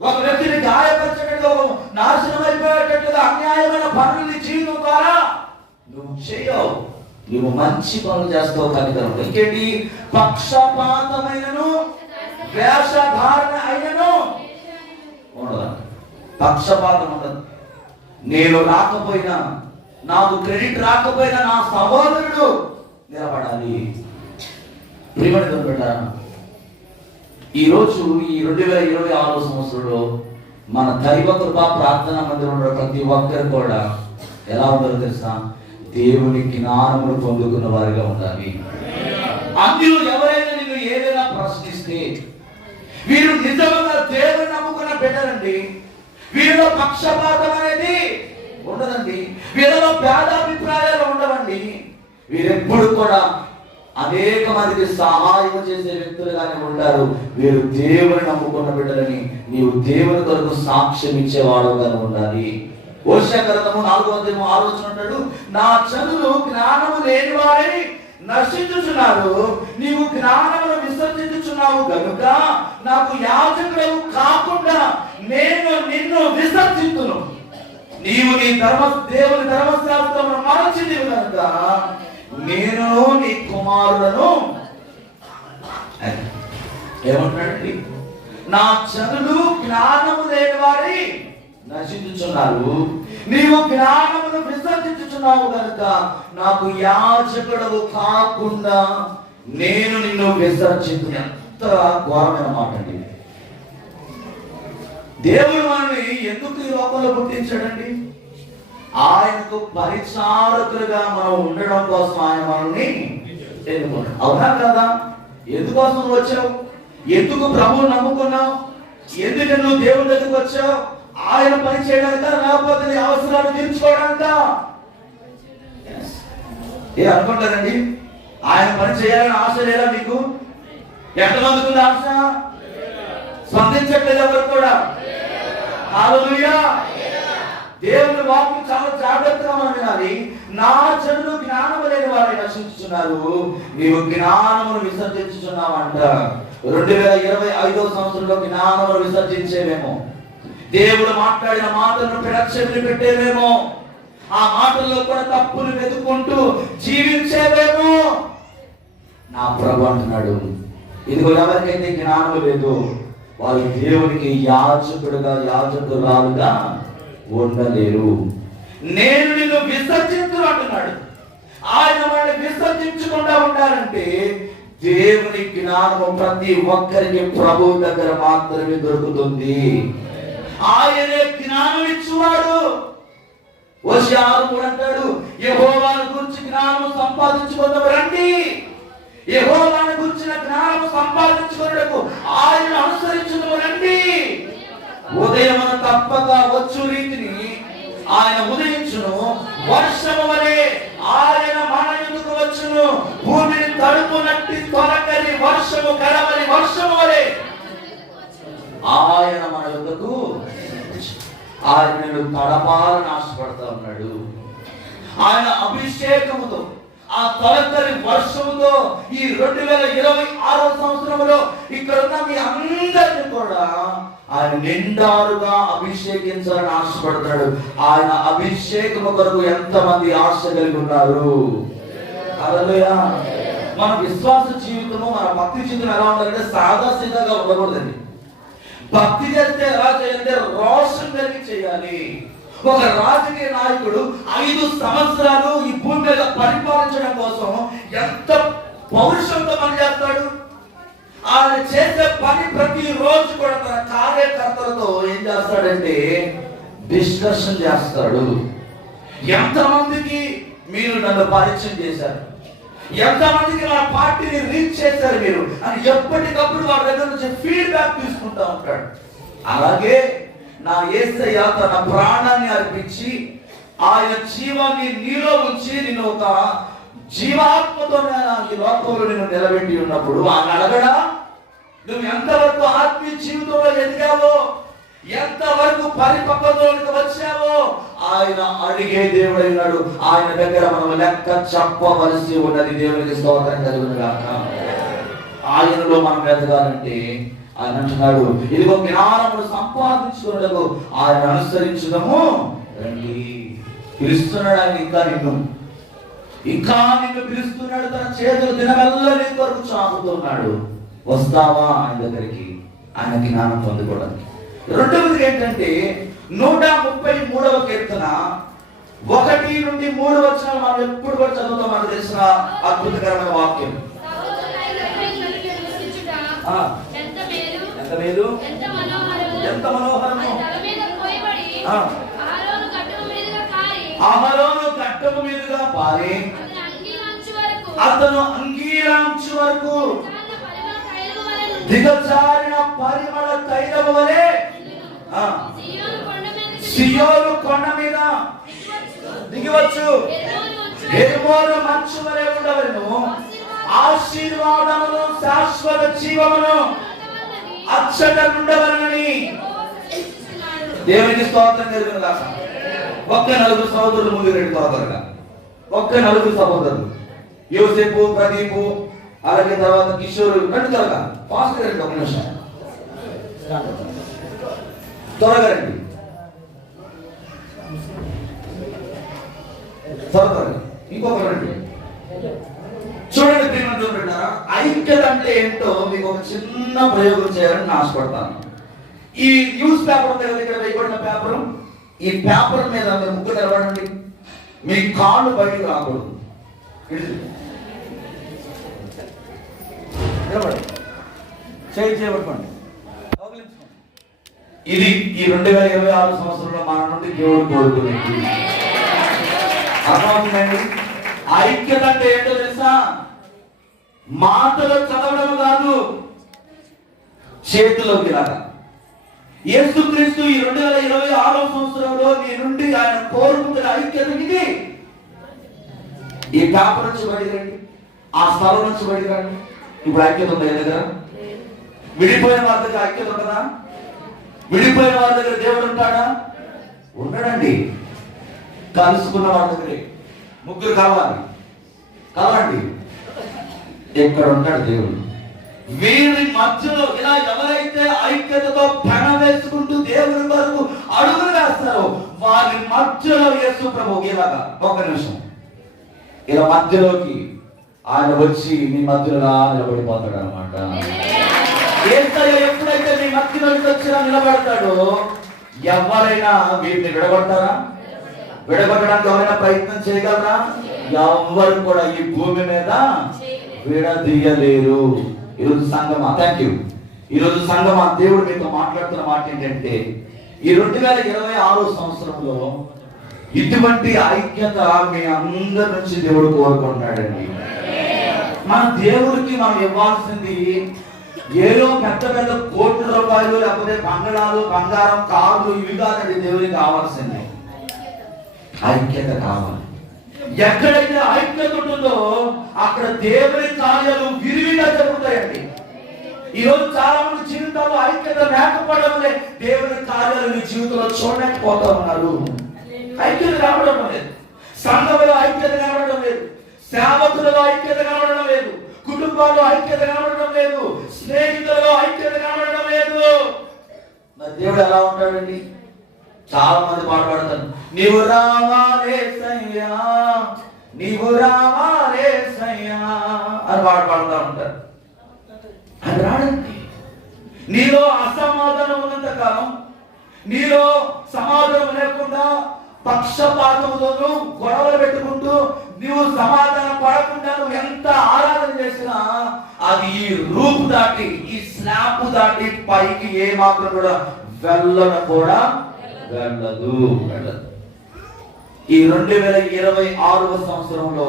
ఒక వ్యక్తిని గాయపరచటట్టుగా, నాశనం అయిపోయేటట్టుగా అన్యాయమైన పనులు జీవితం ద్వారా నువ్వు చేయవు. నువ్వు మంచి పనులు చేస్తావు. కనికరం. ఇంకేంటి? పక్షపాతమైనను వేషధారణ అయినను ఉండదు. పక్షపాతం ఉండదు. నేను రాకపోయినా, నాకు క్రెడిట్ రాకపోయినా నా సహోదరుడు నిలబడాలి. ప్రియమైన పెట్టారా, ఈరోజు ఈ 2026 సంవత్సరంలో మన దైవ కృపా ప్రార్థనా మందిరంలో ప్రతి ఒక్కరు కూడా ఎలా ఉండాలో తెలుసా? దేవుని జ్ఞానమును పొందుకున్న వారిగా ఉండాలి. అందులో ఎవరైనా నిన్ను ఏదైనా ప్రశ్నిస్తే, వీరు నిజంగా దేవుని నమ్ముకున్న బిడ్డలండి, వీరిలో పక్షపాతం అనేది ఉండదండి, వీరిలో భేదాభిప్రాయాలు ఉండవండి. వీరెప్పుడు కూడా అనేక మందికి సహాయం చేసే వ్యక్తులుగానే ఉంటారు. వీరు దేవుని నమ్ముకున్న బిడ్డలని నీవు దేవుని కొరకు సాక్ష్యం ఇచ్చేవాడుగానే ఉండాలి. హోషేయ గ్రంథము 4:6 అంటాడు, నా జనులు జ్ఞానము లేని వారిని నశించుచున్నారు, నీవు జ్ఞానమును విసర్జించుచున్నావు గనుక నాకు యాజకుడవు కాకుండా నేను నిన్ను విసర్జింతును. నీవు నీ దేవుని ధర్మశాస్త్రమును మరచితివి కనుక నేను నీ కుమారులను. ఏమంటాడండి? నా జనులు జ్ఞానము లేని వారి నశించుచున్నారు. నీవు జ్ఞానమును విసర్జించుచున్నావు గనుక నాకు యాజకుడవు కాకుండా నేను నిన్ను విసర్జించు. ఎంత ఘోరమైన మాట అండి. దేవుడు మనల్ని ఎందుకు ఈ లోకంలో పుట్టించాడండి? ఆయనకు పరిచారకులుగా మనం ఉండడం కోసం ఆయన మనల్ని ఎన్నుకున్నాడు. అవునా కదా? ఎందుకోసం వచ్చావు? ఎందుకు ప్రభువు నమ్ముకున్నావు? ఎందుకు నువ్వు దేవుని దగ్గరికి వచ్చావు? ఆయన పని చేయడానిక, లేకపోతే నీ అవసరాలు తీర్చుకోవడానిక? ఏ అనుకుంటారండి? ఆయన పని చేయాలని ఆశ లేదా మీకు? ఎంతమందికి ఉంది ఆశ? స్పందించట్లేదు ఎవరు కూడా. హల్లెలూయా. దేవుని వాక్యం చాలా జాగ్రత్తగా మనం వినాలి. నా జనులు జ్ఞానము లేని వారిని నశించుచున్నారు, నీవు జ్ఞానమును విసర్జించుచున్నావంట. 2025వ సంవత్సరంలో జ్ఞానమును విసర్జించేవేమో, దేవుడు మాట్లాడిన మాటలను పెడచెవిని పెట్టేవేమో, ఆ మాటల్లో కూడా తప్పులు వెతుక్కుంటూ జీవించేవేమో. నా ప్రభు అంటున్నాడు, ఇదిగో ఎవరికైతే జ్ఞానం లేదు వాళ్ళు దేవునికి యాజకురాలుగా ఉండలేరు. నేను నిన్ను విసర్జించు అంటున్నాడు. ఆయన వాళ్ళని విసర్జించకుండా ఉండాలంటే దేవుని జ్ఞానము ప్రతి ఒక్కరికి ప్రభు దగ్గర మాత్రమే దొరుకుతుంది. ఆయనే జ్ఞానం ఇచ్చువాడు. హోషేయ 6:3 అంటాడు, యెహోవాను గురించి జ్ఞానము సంపాదించుకుందాం రండి. యెహోవాను గురించిన జ్ఞానము సంపాదించుకున్నకు ఆయన అనుసరించుదాం రండి. ఉదయమున తప్పక వచ్చు రీతిని ఆయన ఉదయించును, వర్షము వలె ఆయన మన యుద్ధకు వచ్చును. భూమిని తడుపునట్టి తొలకరి వర్షము కరవని వర్షము వలె ఆయన మన యుద్ధకు ఆయన తడపాలని ఆశపడతా ఉన్నాడు. ఆయన అభిషేకముతో, ఆ తొలకరి వర్షముతో ఈ 2026వ సంవత్సరంలో ఇక్కడ ఉన్న మీ అందరిని కూడా ఆయన నిండారుగా అభిషేకించాలని ఆశపడతాడు. ఆయన అభిషేకము కొరకు ఎంతమంది ఆశ కలిగి ఉన్నారు? హల్లెలూయా. మన విశ్వాస జీవితము, మన భక్తి జీవితం ఎలా ఉండాలంటే సాదా సీదాగా ఉండకూడదండి. భక్తి చేస్తే ఎలా చేయాలంటే రోషం కలిగి చేయాలి. ఒక రాజకీయ నాయకుడు 5 సంవత్సరాలు ఈ భూమి మీద పరిపాలించడం కోసం ఎంత పౌరుషంతో పనిచేస్తాడు. ఆయన చేసే పని ప్రతి రోజు కూడా తన కార్యకర్తలతో ఏం చేస్తాడంటే డిస్కషన్ చేస్తాడు. ఎంతమందికి మీరు నన్ను పరిచయం చేశారు, ఎంతమందికి నా పార్టీని రీచ్ చేశారు మీరు అని ఎప్పటికప్పుడు వారి దగ్గర నుంచి ఫీడ్బ్యాక్ తీసుకుంటా ఉంటాడు. అలాగే నా యేసయ్య తన ప్రాణాన్ని అర్పించి ఆయన జీవాన్ని నీలో ఉంచి నిన్ను ఒక జీవాత్మతో ఈ లోకంలో నిన్ను నిలబెట్టి ఉన్నప్పుడు ఆయన అడగడా నువ్వు ఎంతవరకు ఆత్మీయ జీవితంలో ఎదిగావో, ఎంతవరకు పరిపక్వతలోకి వచ్చావో ఆయన అడిగే దేవుడైనాడు. ఆయన దగ్గర మనం లెక్క చెప్పవలసి ఉన్నది. దేవునికి స్తోత్రం కలుగును గాక. ఆయనలో మనం ఎదగాలంటే ఆయన అంటున్నాడు, ఇదిగో జ్ఞానమును సంపాదించుకున్నకు ఆయన అనుసరించుదాము రండి. పిలుస్తున్నాడు ఆయన, ఇంకా నిన్ను పిలుస్తున్నాడు. తన చేతులు దినమెల్లా నీ కొరకు చాపుతున్నాడు. వస్తావా ఆయన దగ్గరికి, ఆయన జ్ఞానం పొందుకోవడానికి? రెండవది ఏంటంటే 133వ కీర్తన 1 నుండి 3 వచనాలు మనం ఎప్పుడు కూడా చదువుతాం. మనకు తెలిసిన అద్భుతకరమైన వాక్యం. ఎంత మేలు, ఎంత మనోహరము. అహరోను గడ్డము మీదుగా పారి అతను అంగీరాంచు వరకు దిగజారిన పరిమళ తైలము వలె సియోను కొండ మీద దిగివచ్చు. హెర్మోను మంచు వలె ఉండవలెను. ఆశీర్వాదమును శాశ్వత జీవమును అచ్చట ఉండవలెనని దేవునికి స్తోత్రం కలుగును గాక. ఒక్క 4 సహోదరులు ముందు రండి త్వరగా. ఒక్క 4 సహోదరులు, యోసేపు, ప్రదీపు, అలాగే తర్వాత కిషోర్. రండి త్వరగా, ఫాస్ట్ రండి. ఒక నిమిషం త్వరగా రండి, త్వరగా. ఇంకొక రండి. చూడండి ప్రియమైన, ఐక్యత అంటే ఏంటో మీకు ఒక చిన్న ప్రయోగం చేయాలని ఆశపడతాను. ఈ న్యూస్ పేపర్ ఉంది కదా, ఇక్కడ వేయబడిన పేపర్, ఈ పేపర్ మీద మీరు ముగ్గురు నిలబడండి. మీ కాళ్ళు బయటకు రాకూడదు. నిలబడి చేయబడుకోండి. ఇది ఈ 2026 సంవత్సరంలో మన నుండి దేవుడు కోరుకునేది. అర్థమవుతుందండి? ఐక్యత అంటే ఏంటో తెలుసా? మాటలో చదవడం కాదు, చేతిలోకి రాక. యేసుక్రీస్తు ఈ 2026 సంవత్సరంలో నీ నుండి ఆయన కోరుకుంటున్న ఐక్యత ఇది. ఈ పేపర్ నుంచి బయటరండి, ఆ స్థలం నుంచి బయటరండి. ఇప్పుడు ఐక్యత ఉంది దగ్గర. విడిపోయిన వారి దగ్గర ఐక్యత ఉంటుందా? విడిపోయిన వారి దగ్గర దేవుడు ఉంటాడా? ఉండడండి. కలుసుకున్న వారి దగ్గరే. ముగ్గురు కావాలి, కావాలండి. ఎక్కడ ఉంటాడు దేవుడు? వీరి మధ్యలో ఇలా ఎవరైతే ఐక్యతతో పెన వేసుకుంటూ దేవుని వరకు అడుగులు వేస్తారో వారి మధ్యలో యేసు ప్రభు ఇలాగా ఒక నిమిషం ఇలా మధ్యలోకి ఆయన వచ్చి మీ మధ్యలో నిలబడిపోతాడు అనమాట. ఎప్పుడైతే మీ మధ్యలోకి వచ్చినా నిలబడతాడో ఎవరైనా వీరిని విడగొడతారా? విడగొట్టడానికి ఎవరైనా ప్రయత్నం చేయగలరా? ఎవరు కూడా ఈ భూమి మీద విడదీయలేరు. ఈరోజు సంగమా, థ్యాంక్ యూ. ఈరోజు సంగమా, దేవుడు మీతో మాట్లాడుతున్న మాట ఏంటంటే ఈ 2026 సంవత్సరంలో ఇటువంటి ఐక్యత మీ అందరి నుంచి దేవుడు కోరుకుంటున్నాడండి. మన దేవుడికి మనం ఇవ్వాల్సింది ఏదో పెద్ద పెద్ద కోట్ల రూపాయలు లేకపోతే బంగళాలు, బంగారం, కార్లు ఇవి కాదండి. దేవుడికి కావాల్సింది ఐక్యత కావాలి. ఎక్కడైతే ఐక్యత ఉంటుందో అక్కడ దేవుని కార్యాలు విరివిగా జరుగుతాయండి. ఈరోజు చాలా మంది జీవితాల్లో ఐక్యత లేకపోవడం వల్లే దేవుని కార్యాలు మీ జీవితంలో చూడలేకపోతా ఉన్నారు. ఐక్యత కనబడడం లేదు, సంఘంలో ఐక్యత కనబడడం లేదు, సేవకులలో ఐక్యత కనబడడం లేదు, కుటుంబాల్లో ఐక్యత కనబడడం లేదు, స్నేహితులలో ఐక్యత కనబడడం లేదు. మరి దేవుడు ఎలా ఉంటాడండి? చాలా మంది పాడతారు, నీవు రావాలేసయ్యా, నీవు రావాలేసయ్యా అని పాడుతా ఉంటారు. అది రాడండి. నీలో అసమాధానం ఉన్నంత కాలం, నీలో సమాధానం లేకుండా పక్షపాతంతోనూ గొడవలు పెట్టుకుంటూ నువ్వు సమాధానం పడకుండా నువ్వు ఎంత ఆరాధన చేసినా అది ఈ రూపు దాటి, ఈ స్లాబ్ దాటి పైకి ఏ మాత్రం కూడా వెళ్ళడం కూడా వెళ్ళదు. ఈ 2026 సంవత్సరంలో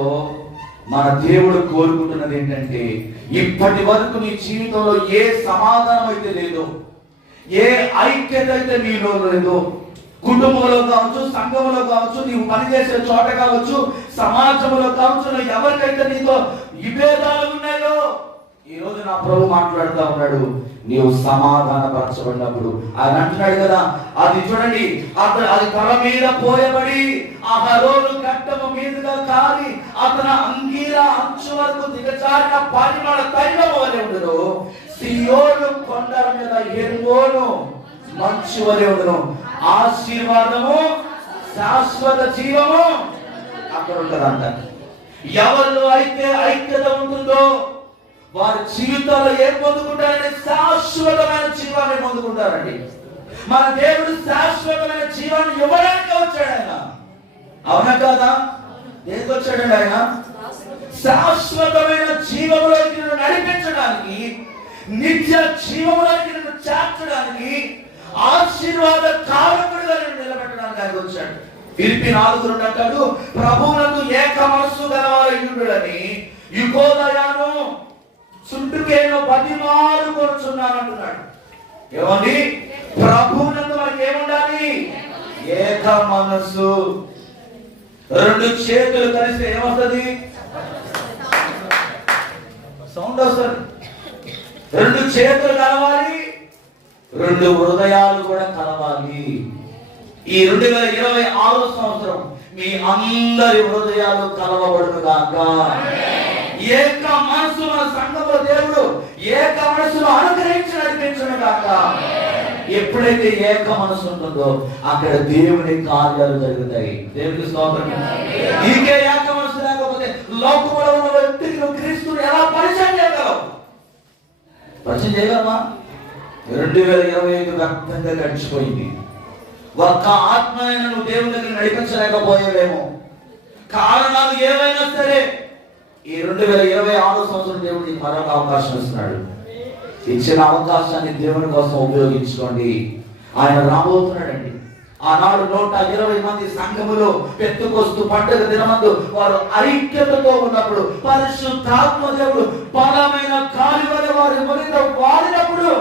మన దేవుడు కోరుకుంటున్నది ఏంటంటే ఇప్పటి వరకు నీ జీవితంలో ఏ సమాధానం అయితే లేదో, ఏ ఐక్యత అయితే నీలో లేదో, కుటుంబంలో కావచ్చు, సంఘంలో కావచ్చు, నీవు పనిచేసే చోట కావచ్చు, సమాజంలో కావచ్చు, ఎవరికైతే నీతో విభేదాలు ఉన్నాయో ఈ రోజు నా ప్రభు మాట్లాడుతూ ఉన్నాడు. నీవు సమాధానపరచబడినప్పుడు ఆయన అంటున్నాడు కదా, అది చూడండి, అతను అది తల మీద పోయబడి ఆ హరోలు గడ్డము మీదుగా కాలి అతను అంగీర అంచు వరకు దిగజారిన పరిమళ తైలము వలె ఉండదు. సియోను కొండల మీద హెర్మోను మంచు వలె ఉండదు. ఆశీర్వాదము, శాశ్వత జీవము అక్కడ ఉంటదంట. ఎవరిలో అయితే ఐక్యత ఉంటుందో వారి జీవితాల్లో ఏం పొందుకుంటారంటే శాశ్వతమైన జీవాన్ని పొందుకుంటారండి. మన దేవుడు శాశ్వతమైన జీవాన్ని ఇవ్వడానికి వచ్చాడు ఆయన. అవునా కాదా? దేనికి వచ్చాడండి ఆయన? శాశ్వతమైన జీవంలోకి నిన్ను నడిపించడానికి, నిత్య జీవంలోకి నిన్ను చేర్చడానికి, ఆశీర్వాద కారకుడిగా నిన్ను నిలబెట్టడానికి ఆయన వచ్చాడు. ఫిలిప్పీ 4:2 అంటాడు, ప్రభువునకు ఏక మనస్సు గలవారని యుకోదయాను చుట్టుకేను 10 మారు కోరుచున్నాను అంటున్నాడు. ఏమండి? ప్రభువునందు మనకి ఏముండాలి? ఏక మనస్సు. 2 చేతులు కలిస్తే ఏమవుతుంది? సౌండ్ వస్తుంది. 2 చేతులు కలవాలి, 2 హృదయాలు కూడా కలవాలి. ఈ 2026 సంవత్సరం మీ అందరి హృదయాలు కలవబడును గాక. ఏక మనసు మన సంఘంలో దేవుడు ఏక మనసును అనుగ్రహించి నడిపించును గాక. ఎప్పుడైతే ఏక మనసు ఉంటుందో అక్కడ దేవుని కార్యాలు జరుగుతాయి. దేవునికి స్తోత్రం. నీకే ఏక మనసు లేకపోతే లోకంలో ఉన్న వ్యక్తికి నువ్వు క్రీస్తుని ఎలా పరిచయం చేయగలవు? పరిచయం చేయగలమా? 2025 వ్యక్తంగా గడిచిపోయింది. ఒక్క ఆత్మైన నువ్వు దేవుని దగ్గర నడిపించలేకపోయావేమో. కారణాలు ఏవైనా సరే ఈ 2026 సంవత్సరం దేవుడు నీకు మరొక అవకాశం ఇస్తున్నాడు. ఇచ్చిన అవకాశాన్ని దేవుని కోసం ఉపయోగించుకోండి. ఆయన రాబోతున్నాడండి. ఆనాడు 120 మంది సంఘములో పెంతెకొస్తు పండుగ దినమందు వారు ఐక్యతతో ఉన్నప్పుడు పరిశుద్ధాత్మ దేవుడు బలమైన గాలి వలె వారి మీద వాడినప్పుడు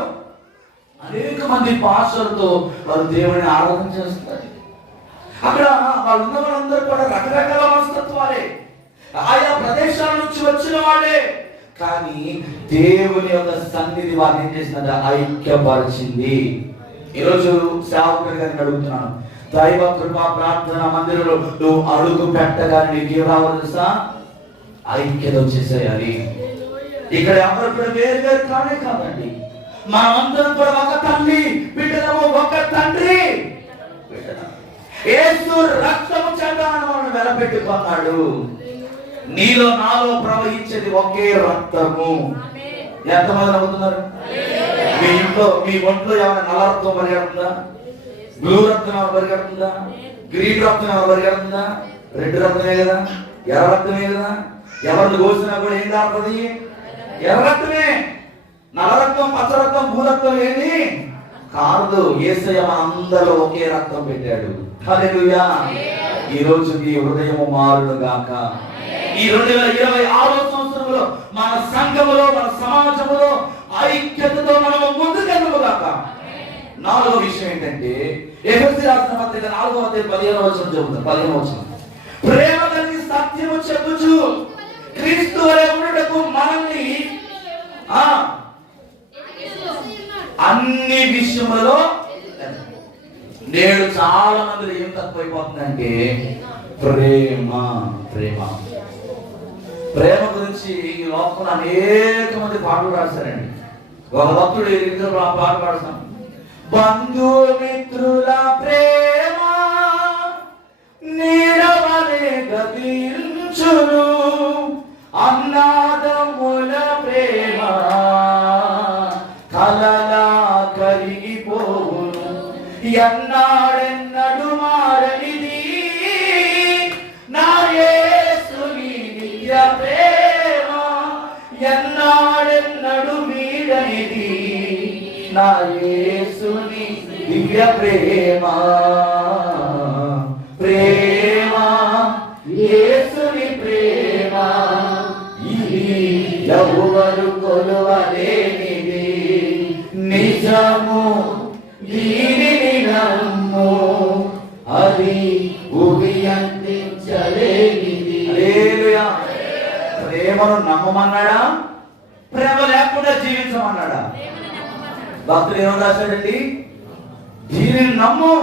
అనేక మంది భాషలతో వారు దేవుని ఆరాధన చేస్తారు. అక్కడ వాళ్ళు ఉన్న వాళ్ళందరూ కూడా రకరకాల మనస్తత్వాలే, ఆయా ప్రదేశాల నుంచి వచ్చిన వాళ్ళే. కానీ దేవుని యొక్క సన్నిధి వారిని ఏం చేసిందంటే ఐక్యపరిచింది. ఈరోజు సేవకుడి గారిని అడుగుతున్నాను, దైవ కృపా ప్రార్థన మందిరంలో నువ్వు అడుగు పెట్టగానే నీకు ఏం రావాలి తెలుసా? ఐక్యత వచ్చేసేయాలి. ఇక్కడ ఎవరు కూడా వేరు వేరు కానే కాదండి. మనమందరం కూడా ఒక తల్లి బిడ్డలము, ఒక తండ్రి. యేసు రక్తము చేత మనల్ని వెలపెట్టుకున్నాడు. నీలో నాలో ప్రవహించేది ఒకే రక్తము. ఎంతమంది నమ్ముతున్నారు? మీ ఇంట్లో మీ ఒంట్లో ఏమైనా నల్ల రక్తం పరిగెడుతుందా? బ్లూ రక్తం ఏమైనా పరిగెడుతుందా? గ్రీన్ రక్తం ఏమైనా పరిగెడుతుందా? రెడ్ రక్తమే కదా, ఎర్ర రక్తమే కదా. ఎవరిని కోసినా కూడా ఏం కాస్తుంది? ఎర్ర రక్తమే. నల్ల రక్తం, పచ్చ రక్తం, భూ రక్తం ఏది కాదు. యేసయ్య మనందరూ ఒకే రక్తం పెట్టాడు. హల్లెలూయా. ఈ రోజు నీ హృదయము మారును గాక. ఈ 2026 సంవత్సరంలో మన సంఘములో, మన సమాజంలో ఐక్యతతో మనము ముందుకెళ్ళము గాక. నాలుగో విషయం ఏంటంటే ఎఫెసీ రాసిన పత్రిక 4వ అధ్యాయం 15వ వచనం చెబుతాను. 15వ వచనం, ప్రేమ కలిగి సత్యము చెప్పుచు క్రీస్తు వలె ఉండుటకు మనల్ని అన్ని విషయములలో. నేడు చాలా మంది ఏం తక్కువైపోతుందంటే ప్రేమ. ప్రేమ ప్రేమ గురించి ఈ లోకంలో అనేక మంది పాటలు రాశారండి. ఒక భక్తుడు ఈ రీతిలో పాట పాడతాం, బంధుమిత్రుల ప్రేమ నీడవలే గతించును, అన్నాదముల ప్రేమ కలలా కరిగిపోవును, ఎన్నాడెన్నడు మారనిది నా యేసుని దివ్య ప్రేమ, ఎన్నాడెన్నడు వీడనిది నా యేసుని దివ్య ప్రేమ. ప్రేమ యేసుని ప్రేమ ఇది ఎవరు కొలువలేనిది, నిజము దీనిని నమ్ము, అది ఉభియందించలేనిది. హల్లెలూయా. ప్రేమను నమ్మమన్నాడా? ప్రేమ లేకుండా జీవించమన్నాడా? భక్తులు ఏమని రాశాడండి? దీనిని నమ్ము.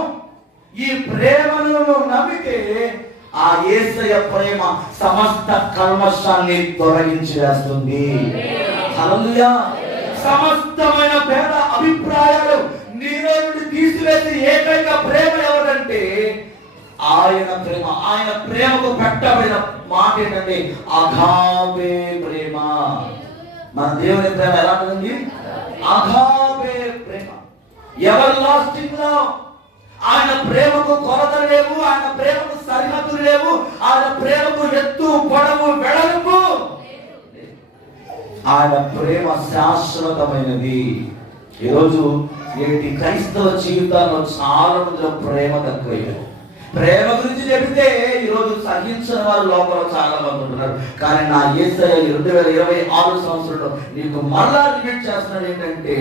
ఈ ప్రేమను నమ్మితే ఆ యేసయ్య ప్రేమ సమస్త కల్మషాన్ని తొలగించి వేస్తుంది. హల్లెలూయా. సమస్తమైన భేద అభిప్రాయాలు నీలో నుండి తీసివేసి ఏకైక ప్రేమ ఎవరంటే ఆయన ప్రేమ. ఆయన ప్రేమకు పెట్టబడిన మాట ఏంటంటే అగాపే ప్రేమ. మన దేవుని ప్రేమ ఎలాంటిదండి? అగాపే ప్రేమ, ఎవర్ లాస్టింగ్ లవ్. ఆయన ప్రేమకు కొలతలు లేవు, ఆయన ప్రేమకు సరిహద్దులు లేవు, ఆయన ప్రేమకు ఎత్తు పొడవు వెడల్పు. ఆయన ప్రేమ శాశ్వతమైనది. ఈరోజు ఏంటి క్రైస్తవ జీవితాల్లో చాలా మందిలో ప్రేమ తక్కువైంది. ప్రేమ గురించి చెబితే ఈరోజు సహించిన వారు లోపల చాలా మంది ఉంటున్నారు. కానీ నా యేసయ్య 2026 సంవత్సరంలో నీకు మళ్ళా రిపీట్ చేస్తున్నాడు ఏంటంటే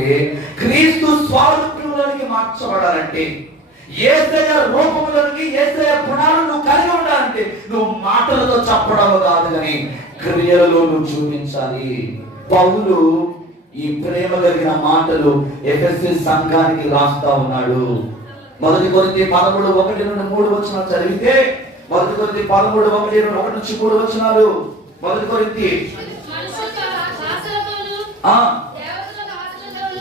క్రీస్తు స్వరూపంలోనికి మార్చబడాలంటే, యేసయ్య రూపంలోనికి, యేసయ్య గుణాలను నువ్వు కలిగి ఉండాలంటే నువ్వు మాటలతో చెప్పడం కాదు కానీ క్రియలలో నువ్వు చూపించాలి. పౌలు ఈ ప్రేమ కలిగిన మాటలు ఎఫెసీ సంఘానికి రాస్తా ఉన్నాడు. 1 కొరింథీ 13:1-3 వచనాలు చదివితే, 1 కొరింథీ 13:1-3 వచనాలు. 1 కొరింథీ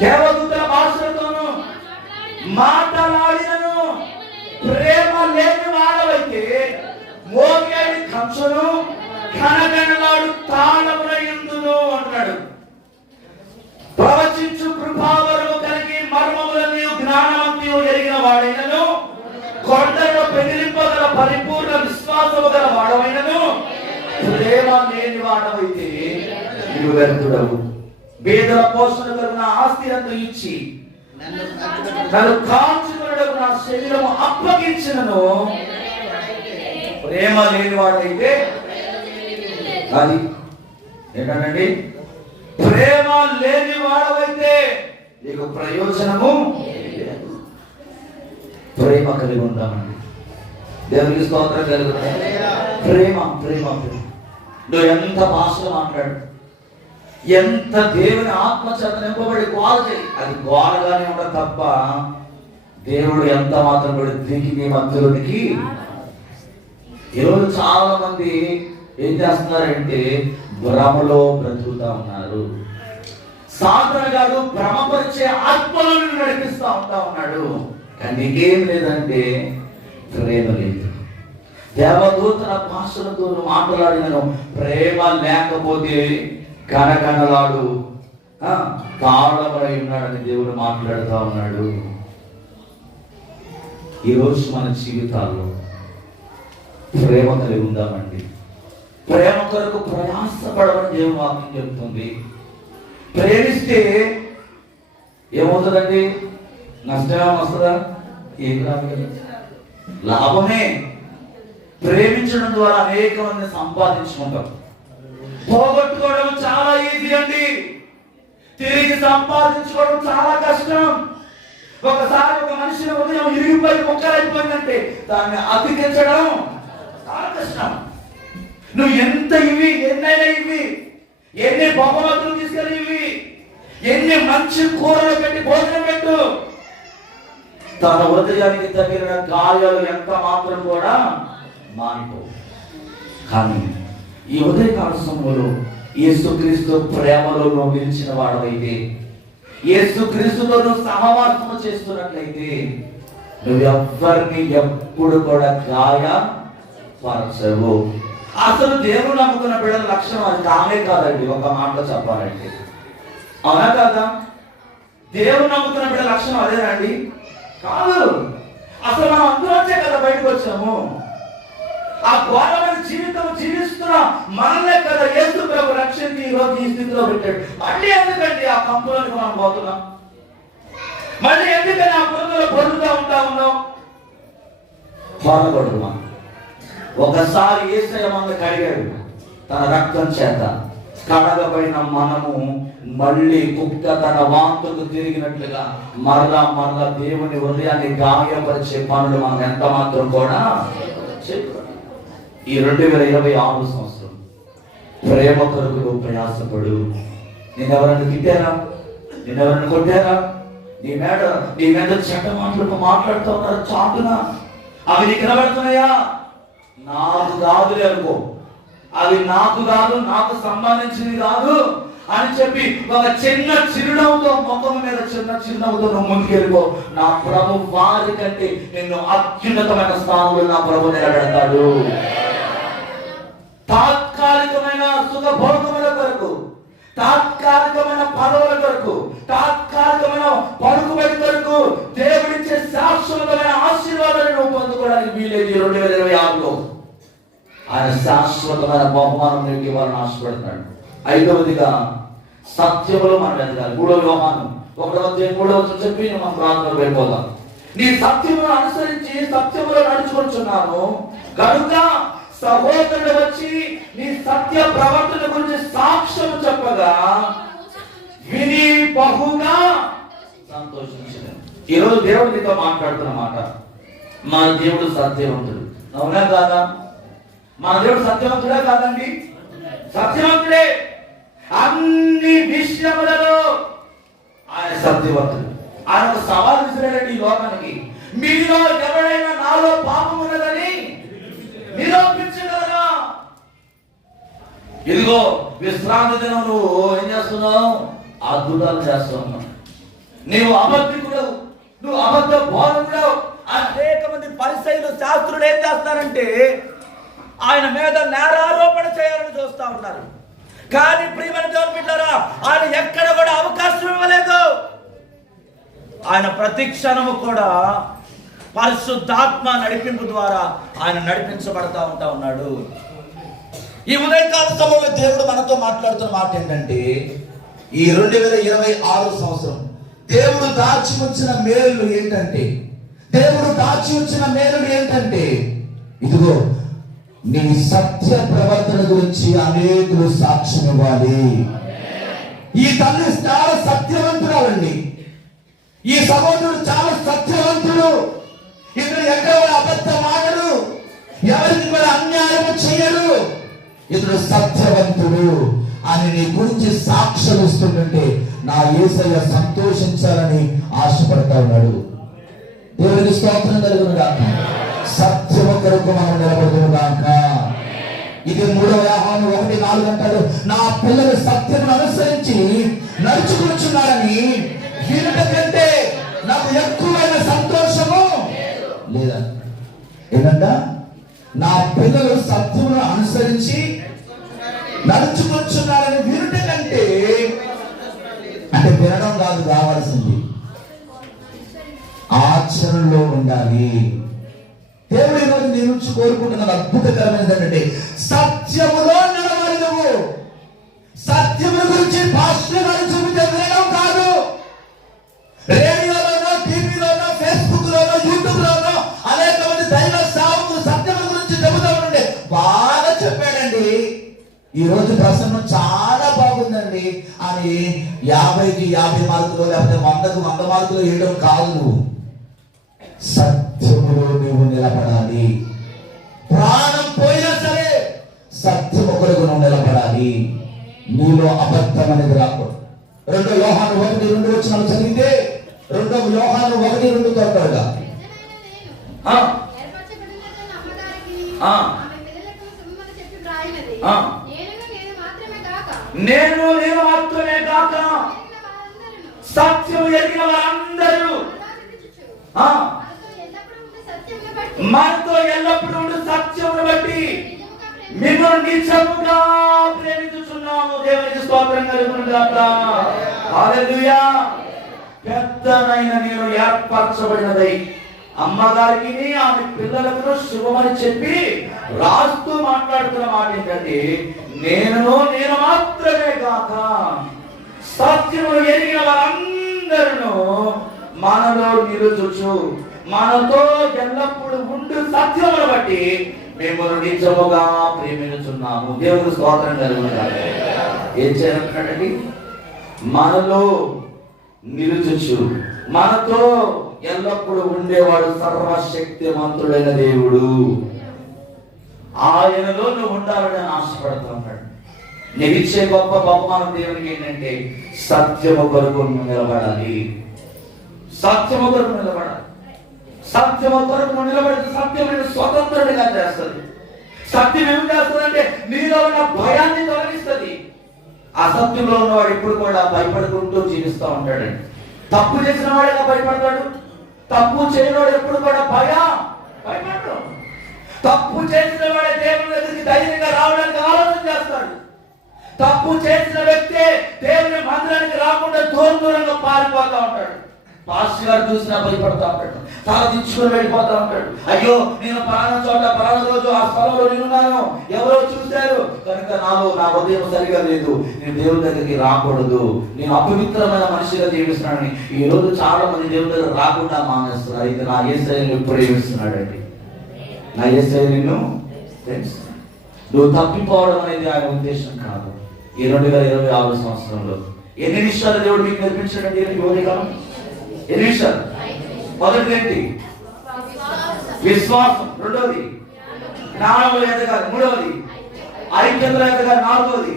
దేవదూతల భాషలతోను మాట్లాడినను ప్రేమ లేని వాడవైతే మోగేడి కంచును కనగనలాడు తాళముల యందును అంటున్నాడు. ప్రవచించు కృపావరము కలిగి జ్ఞానమంతయు ఎరిగిన వాడైనను కొండలో పెగిలింపగల పరిపూర్ణ విశ్వాసము గల వాడవైనను ప్రేమ లేని వాడవైతే నీవు వ్యర్థుడవు. పేదల పోషణ కొరకు నా ఆస్తి అంతా ఇచ్చి నన్ను కాల్చుకున్నకు నా శరీరము అప్పగించినను ప్రేమ లేని వాడైతే అది ఏంటండి, ప్రేమ లేని వాడవైతే నీకు ప్రయోజనము లేదు. ప్రేమ కలిగి ఉంటామండి. దేవునికి స్తోత్రం కలుగుతుంది. ప్రేమ ప్రేమ ప్రేమ. నువ్వు ఎంత భాషలో మాట్లాడు, ఎంత దేవుని ఆత్మ చేత నింపబడి గోల చేయి, అది గోలగానే ఉండదు తప్ప దేవుడు ఎంత మాత్రం కూడా దిగి నీ మధ్యలోనికి. ఈరోజు చాలా మంది ఏం చేస్తున్నారంటే భ్రమలో బ్రతుకుతా ఉన్నారు. సాధన గారు భ్రమపరిచే ఆత్మలను నడిపిస్తా ఉన్నాడు, కానీ నీకేం లేదంటే ప్రేమ లేదు. దేవదూతల భాషలతో మాట్లాడినను ప్రేమ లేకపోతే కనకనలాడు తాళపడి ఉన్నాడని దేవుడు మాట్లాడుతూ ఉన్నాడు. ఈరోజు మన జీవితాల్లో ప్రేమ కలిగి ఉందామండి. ప్రేమ కొరకు ప్రయాసపడమని దేవుని వాక్యం చెప్తుంది. ప్రేమిస్తే ఏమవుతుందండి? నష్టమే వస్తుందా? ఏం రాదు, లాభమే. ప్రేమించడం ద్వారా అనేక మంది సంపాదించుకుంటాం. పోగొట్టుకోవడం చాలా ఈజీ అండి, తిరిగి సంపాదించుకోవడం చాలా కష్టం. ఒకసారి ఒక మనిషిని ఉదయం ఇరిగిపోయి ముక్కలైపోయిందంటే దాన్ని అతికించడం చాలా కష్టం. నువ్వు ఎంత ఇవి ఎన్నైనా ఇవి, ఎన్ని బహుమతులు తీసుకెళ్ళి ఇవి, ఎన్ని మంచి కూరలు పెట్టి భోజనం పెట్టు, తన హృదయానికి తగిలిన గాయాలు ఎంత మాత్రం కూడా మానిపో. కానీ ఈ ఉదయకాల సమయంలో యేసుక్రీస్తు ప్రేమలో నువ్వు నిలిచిన వాడవైతే, యేసుక్రీస్తుతో నువ్వు సహవాసము చేస్తున్నట్లయితే నువ్వెవ్వరిని ఎప్పుడు కూడా గాయపరచవు. అసలు దేవుడు నమ్ముకున్న బిడ్డల లక్షణం అది కానే కాదండి. ఒక మాటలో చెప్పాలంటే, అవునా కాదా? దేవుడు నమ్ముకున్న బిడ్డల లక్షణం అదేనండి? కాదు. అసలు మనం అందులోంచే కదా బయటకు వచ్చాము. ఆ ఘోరమైన జీవితం జీవిస్తున్నా మనలే కదా యేసు ప్రభు రక్షించి ఈరోజు ఈ స్థితిలో పెట్టాడు. మళ్ళీ ఎందుకండి ఆ కంపులోకి మనం పోతున్నాం? మళ్ళీ ఎందుకని ఆ పురుగులో పొరుగుతూ ఉన్నాం? బాధపడదు. మనం ఒకసారి యేసయ్య మనల్ని కడిగాడు తన రక్తం చేత. కడగబడిన మనము మళ్ళీ కుక్క తన వాంతుకు తిరిగినట్లుగా మరలా దేవుని హృదయాన్ని గాయపరిచే పనులు మనం ఎంత మాత్రం కూడా చెప్పాడు. ఈ 2026 సంవత్సరం ప్రేమ కొరకు ప్రయాసపడు. నేనెవరన్నా తిట్టారా? నేనెవరన్నా కొట్టారా? నీ మీద చెడ్డ మాటలు మాట్లాడుతూ ఉన్నారు చాటున, అవి నీకు నిలబడుతున్నాయా? నాకు కాదులే అనుకో, అవి నాకు కాదు, నాకు సంబంధించింది కాదు అని చెప్పి ఒక చిన్న చిరునవ్వుతో, ముఖం మీద చిన్న చిరునవ్వుతో నువ్వు ముందుకెళ్ళిపో. నా ప్రభు వారి కంటే నిన్ను అత్యున్నతమైన స్థానంలో నా ప్రభు నిలబెడతాడు. తాత్కాలికమైన సుఖభోగముల కొరకు, తాత్కాలికమైన పదవుల కొరకు, తాత్కాలికమైన పలుకుబడి కొరకు దేవుడిచ్చే శాశ్వతమైన ఆశీర్వాదాన్ని నువ్వు పొందుకోవడానికి వీలేదు. 2026లో ఆయన శాశ్వతమైన బహుమానం నీకు ఇవ్వాలని ఆశపడుతున్నాడు. 5వదిగా సత్యములో మనం ఎదగాలి. 3వ యోహాను 1:3 చెప్పి మనం ప్రార్థనకు వెళ్ళిపోదాం. నీ సత్యమును అనుసరించి సత్యములో నడుచుకుంటున్నాను కనుక సహోదరుడు వచ్చి నీ సత్య ప్రవర్తన గురించి సాక్ష్యం చెప్పగా విని బహుగా సంతోషించలేదు. ఈరోజు దేవుడు నీతో మాట్లాడుతున్న మాట, మన దేవుడు సత్యవంతుడు. అవునా కాదా? మన దేవుడు సత్యవంతుడే కాదండి? సత్యవంతుడే. అన్ని విషయములలో ఆయన సత్యవంతుడు. ఆయన ఒక సవాల్ విసిరాడండి ఈ లోకానికి. మీలో ఎవరైనా నాలో పాపం ఉన్నదని నిరూపించగలరా? ఇదిగో విశ్రాంతి దినం నువ్వు ఏం చేస్తున్నావు? అద్భుతాలు చేస్తున్నావు. నీవు అబద్ధికుడు, నువ్వు అబద్ధ బోధకుడు. అనేక మంది పరిసయ్యులు శాస్త్రులు ఏం చేస్తారంటే ఆయన మీద నేరారోపణ చేయాలని చూస్తా ఉన్నారు. కానీ ప్రియమైన దేవుని బిడ్డలారా, ఆయన ఎక్కడ కూడా అవకాశం ఇవ్వలేదు. ఆయన ప్రతి క్షణము కూడా పరిశుద్ధాత్మ నడిపింపు ద్వారా ఆయన నడిపించబడతా ఉన్నాడు. ఈ ఉదయకాల సమయంలో దేవుడు మనతో మాట్లాడుతున్న మాట ఏంటంటే, ఈ 2026 సంవత్సరం దేవుడు దాచి ఉంచిన మేలు ఏంటంటే, ఇదిగో నీ సత్య ప్రవర్తన గురించి అనేకులు సాక్ష్యం ఇవ్వాలి. ఈ తల్లి చాలా సత్యవంతురాలండి, ఈ సహోదరుడు చాలా సత్యవంతుడు. ఇతను ఎక్కడ అబద్ధం ఆడడు, ఎవరికి కూడా అన్యాయం చేయడు. ఇతడు సత్యవంతుడు అని నీ గురించి సాక్ష్యం ఇస్తుంటే నా యేసయ్య సంతోషించాలని ఆశపడతా ఉన్నాడు. దేవునికి స్తోత్రం కలుగును గాక. సత్యము కొరకు మనం నిలబడుతును గాక. ఇది 3వ యోహాను 1:4 అంటాడు, నా పిల్లలు సత్యమును అనుసరించి నడుచుకుంటున్నారని వినుట కంటే నాకు ఎక్కువైన సంతోషము లేదా. ఏంటంట? నా పిల్లలు సత్యమును అనుసరించి నడుచుకుంటున్నారని వినుట కంటే, అంటే వినడం కాదు కావాల్సింది, ఆచరణలో ఉండాలి. దేవుడు ఈరోజు నీ నుంచి కోరుకుంటున్న అద్భుతకరమైనది ఏంటంటే, సత్యములో నిలబడి నువ్వు సత్యము గురించి పాస్టర్ గారు చూపితే వినడం కాదు, రేడియోలోనో టీవీలోనో ఫేస్బుక్ లోనో యూట్యూబ్ లోనో అనేక మంది దైవ సేవకులు సత్యము గురించి చెబుతూ ఉంటే బాగా చెప్పాడండి, ఈ రోజు ప్రసంగం చాలా బాగుందండి అని 50కి 50 మార్కులు లేకపోతే 100కు 100 మార్కులు వేయడం కాదు. నువ్వు సత్యములో నువ్వు నిలబడాలి. ప్రాణం పోయినా సరే సత్యము కొరకు నువ్వు నిలబడాలి. నీలో అబద్ధం అనేది రాకూడదు. 2 యోహాను 1:2 వచనాలు చదివితే 2 యోహాను 1:2 తోడుగా నేను మాత్రమే కాక సత్యం ఎరిగిన వారందరూ మనతో ఎల్లప్పుడూ ఉండు సత్యమును బట్టి మిమ్మల్ని నిజముగా ప్రేమించుచున్నాము. దేవునికి స్తోత్రం కలుగును గాక. హల్లెలూయా. పెద్దనైన నేను ఏర్పరచబడినదై అమ్మగారికి ఆమె పిల్లలకు శుభమని చెప్పి రాస్తూ మాట్లాడుతున్న మాట ఏంటంటే, నేను మాత్రమే కాక సత్యమును ఎరిగిన వారందరూ మనలో నిలుచుచు మనతో ఎల్లప్పుడు ఉండు సత్యమును బట్టి మిమ్మల్ని నిజముగా ప్రేమించుచున్నాము. దేవునికి స్తోత్రం కలుగును గాక. ఏం చేయాలంటాడండి? మనలో నిలుచుచు మనతో ఎల్లప్పుడు ఉండేవాడు సర్వశక్తిమంతుడైన దేవుడు. ఆయనలో నువ్వు ఉండాలని ఆశపడుతూ ఉన్నాడు. నీకు ఇచ్చే గొప్ప బహుమానం దేవునికి ఏంటంటే, సత్యము కొరకు నిలబడాలి. సత్యము కొరకు నిలబడాలి. సత్యము కొరకు నిలబడితే సత్యం నేను స్వతంత్రుడిగా చేస్తుంది. సత్యం ఏం చేస్తుందంటే నీలో ఉన్న భయాన్ని తొలగిస్తుంది. అసత్యంలో ఉన్నవాడు ఎప్పుడు కూడా భయపడుకుంటూ జీవిస్తూ ఉంటాడండి. తప్పు చేసిన వాడిగా భయపడతాడు. తప్పు చేయనివాడు ఎప్పుడు కూడా భయపడతాడు. తప్పు చేసిన వాడే దేవుని దగ్గరికి ధైర్యంగా రావడానికి ఆలోచన చేస్తాడు. తప్పు చేసిన వ్యక్తే దేవుని మందిరానికి రాకుండా దూరంగా పారిపోతా ఉంటాడు. పాస్టర్ గారు చూసినా భయపడతా ఉంటాడు. తల దించుకొని వెళ్ళిపోతా ఉంటాడు. అయ్యో, నేను పలానా చోట పలానా రోజు ఆ స్థలంలో నేనున్నాను, ఎవరో చూశారు కనుక నా హృదయం సరిగా లేదు, నేను దేవుని దగ్గరికి రాకూడదు, నేను అపవిత్రమైన మనిషిగా జీవిస్తున్నానని ఈ రోజు చాలా మంది దేవుని దగ్గర రాకుండా మానేస్తున్నారు. అయితే నా యేసయ్య నిన్ను ప్రేమిస్తున్నాడండి. నా యేసయ్య నిన్ను ప్రేమిస్తున్నాడు. నువ్వు తప్పిపోవడం అనేది ఆయన ఉద్దేశం కాదు. ఈ 2026 సంవత్సరంలో ఎన్ని విషయాలు దేవుడు మీకు నేర్పించాడండి? ఎన్ని విషయాలు? మొదటిది ఏంటి? విశ్వాసం. రెండవది జ్ఞానంలో ఎదగాలి. మూడవది ఐక్యతలో ఎదగాలి. నాలుగవది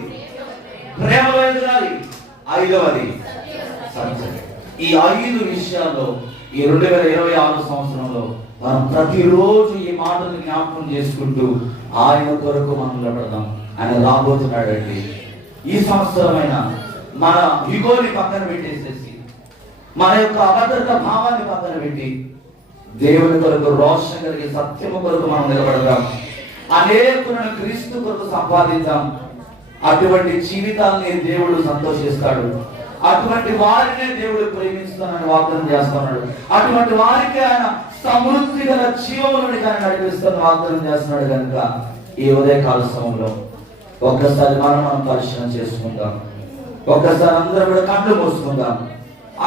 ప్రేమలో ఎదగాలి. ఐదవది సత్యం. ఈ 5 విషయాల్లో ఈ 2026 సంవత్సరంలో మనం ప్రతిరోజు ఈ మాటలు జ్ఞాపకం చేసుకుంటూ ఆయన కొరకు మనం నిలబడదాం. ఆయన రాబోతున్నాడండి. ఈ సంవత్సరమైన మన ఇగోని పక్కన పెట్టేసేసి, మన యొక్క అభద్రత భావాన్ని పక్కన పెట్టి దేవుని కొరకు రోషం కలిగి సత్యము కొరకు మనం నిలబడదాం. అనేకులను క్రీస్తు కొరకు సంపాదిద్దాం. అటువంటి జీవితాన్ని దేవుడు సంతోషిస్తాడు. అటువంటి వారినే దేవుడు ప్రేమిస్తానని వాగ్దానం చేస్తున్నాడు. అటువంటి వారికి ఆయన సమృద్ధి గల జీవములను కానీ నడిపిస్తున్న వాగ్దానం చేస్తున్నాడు. కనుక ఈ ఉదయకాల సమయంలో ఒక్కసారి మనం పరిశీలన చేసుకుందాం. ఒక్కసారి అందరూ కూడా కళ్ళు మూసుకుందాం.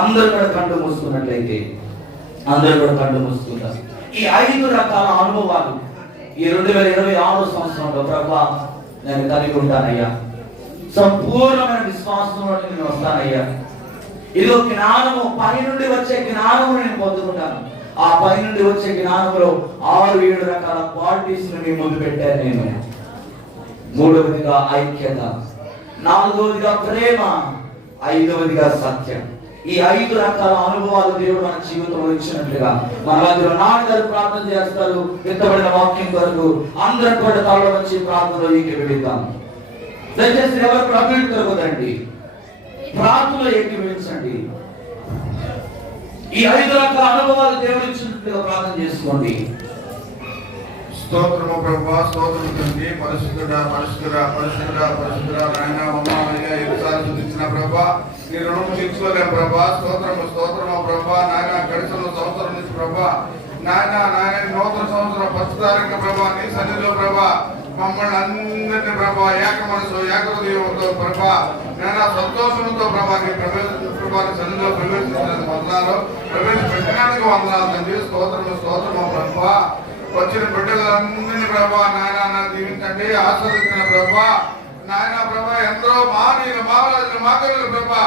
అందరూ కూడా కళ్ళు మూసుకున్నట్లయితే అందరూ కూడా కళ్ళు మూసుకుందాం. ఈ 5 రకాల అనుభవాలు ఈ 2026 సంవత్సరంలో ప్రభా నేను కలిగి ఉంటానయ్యా, సంపూర్ణమైన విశ్వాసంలో నేను వస్తానయ్యా. ఇదో జ్ఞానము, పై నుండి వచ్చే జ్ఞానము నేను పొందుకుంటాను. ఆ పై నుండి వచ్చే జ్ఞానంలో 6-7 రకాల క్వాలిటీస్ మీ ముందు పెట్టాను నేను. 3వదిగా ఐక్యత, 4వదిగా ప్రేమ, 5వదిగా సత్యం. ఈ 5 రకాల అనుభవాలు దేవుడు మన జీవితంలో ఇచ్చినట్లుగా మన మధ్యలో నాన్నగారు ప్రార్థన చేస్తారు. విత్తబడిన వాక్యం కొరకు అందరం కూడా తల వచ్చి ప్రార్థనలో ఏకీభవిద్దాం. దయచేసి ఎవరు ప్రభుత్వం దొరకదండి, ప్రార్థనలో ఏకీభవించండి. ఈ 5 రకాల అనుభవాలు దేవుడు ఇచ్చినట్లుగా ప్రార్థన చేసుకోండి. స్తోత్రము ప్రభా, స్తోత్రము తండ్రి. పరిశుద్ధుడా పరిశుద్ధుడా పరిశుద్ధుడా పరిశుద్ధుడా నాయన మమ్మల్ని ఎన్నిసార్లు స్తుతించిన ప్రభా నీ రుణము తీర్చుకోలేం ప్రభా. స్తోత్రము స్తోత్రము ప్రభా నాయన. గడిచిన సంవత్సరం నుంచి ప్రభా నాయన నూతన సంవత్సరం 1వ తారీఖు ప్రభా నీ సన్నిధిలో ప్రభా మమ్మల్ని అందరినీ ప్రభా ఏక మనసు ఏక హృదయంతో ప్రభా నాయన సంతోషంతో ప్రభా నీ సన్నిధిలో ప్రవేశించినందుకు వందనాలు, ప్రవేశపెట్టినందుకు వందనాలు తండ్రి. స్తోత్రము స్తోత్రము ప్రభా. వచ్చిన బిడ్డలందరినీ ప్రభా నాయన దీవించండి, ఆస్వాదించిన ప్రభా నాయన. ప్రభా ఎందరో మానీయులు మామరాజులు మాకలు ప్రభా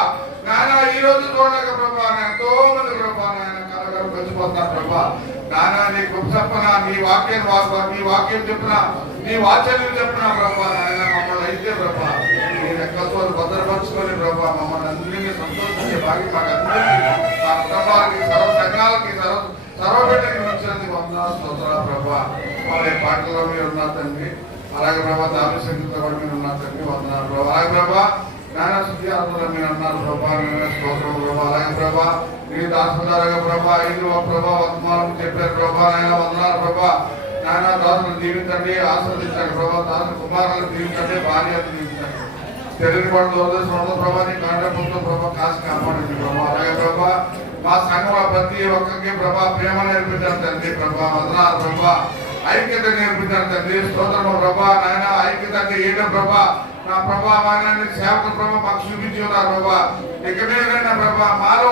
నాయన ఈ రోజు చూడలేక ప్రభా ఎంతో మంది ప్రభా నాయన కలగలు వచ్చిపోతున్నారు ప్రభా నాయన. నీ గొప్ప చెప్పన నీ వాక్యం చెప్పిన నీ వాక్యాలు చెప్పిన ప్రభా నాయన మమ్మల్ని అయితే ప్రభా నీ రెక్కలతో భద్రపరుచుకొని ప్రభా మమ్మల్ని అందరినీ సంతోషించే భాగ్యం మాకు అందరికీ, మా కుటుంబాలకి, సర్వ సంఘాలకి, సర్వబిడ్డకి వచ్చినందుకు వందనాలు స్తోత్రాలు ప్రభా. వాళ్ళ పాటల్లో మీరు ఉన్నారు తండ్రి. అలాగే ప్రభా దాని సంగీతంతో కూడా మీరు ఉన్నారు తండ్రి, వందనాలు ప్రభా. అలాగే ప్రభా నాయన శుద్ధి ఆత్మలో మీరు ఉన్నారు ప్రభా, నేను స్తోత్రం ప్రభా. అలాగే ప్రభా నీ దాసులాగా ప్రభా 5వ ప్రభా వర్తమానం చెప్పారు ప్రభా నాయన, వందనాలు ప్రభా నాయన. దాసులను దీవించండి, ఆస్వాదించండి ప్రభా. దాసుల కుమారులను దీవించండి, భార్యను దీవించండి. తెలియని వాళ్ళు దూరదేశం ప్రభా నీ కాండపుతో ప్రభా కాసి కాపాడండి ప్రభా. అలాగే ప్రభా మా సంఘంలో ప్రతి ఒక్కరికి ప్రభా ప్రేమ నేర్పించారు తండ్రి ప్రభా, వందనాలు ప్రభా. ఐక్యత నేర్పించారు తండ్రి, స్తోత్రము ప్రభా నాయన. ఐక్యత అంటే ఏంటో ప్రభా నా ప్రభా మాయన సేవకు ప్రభా మాకు చూపించి ఉన్నారు ప్రభా. ఎక్కడైనా ప్రభా మాలో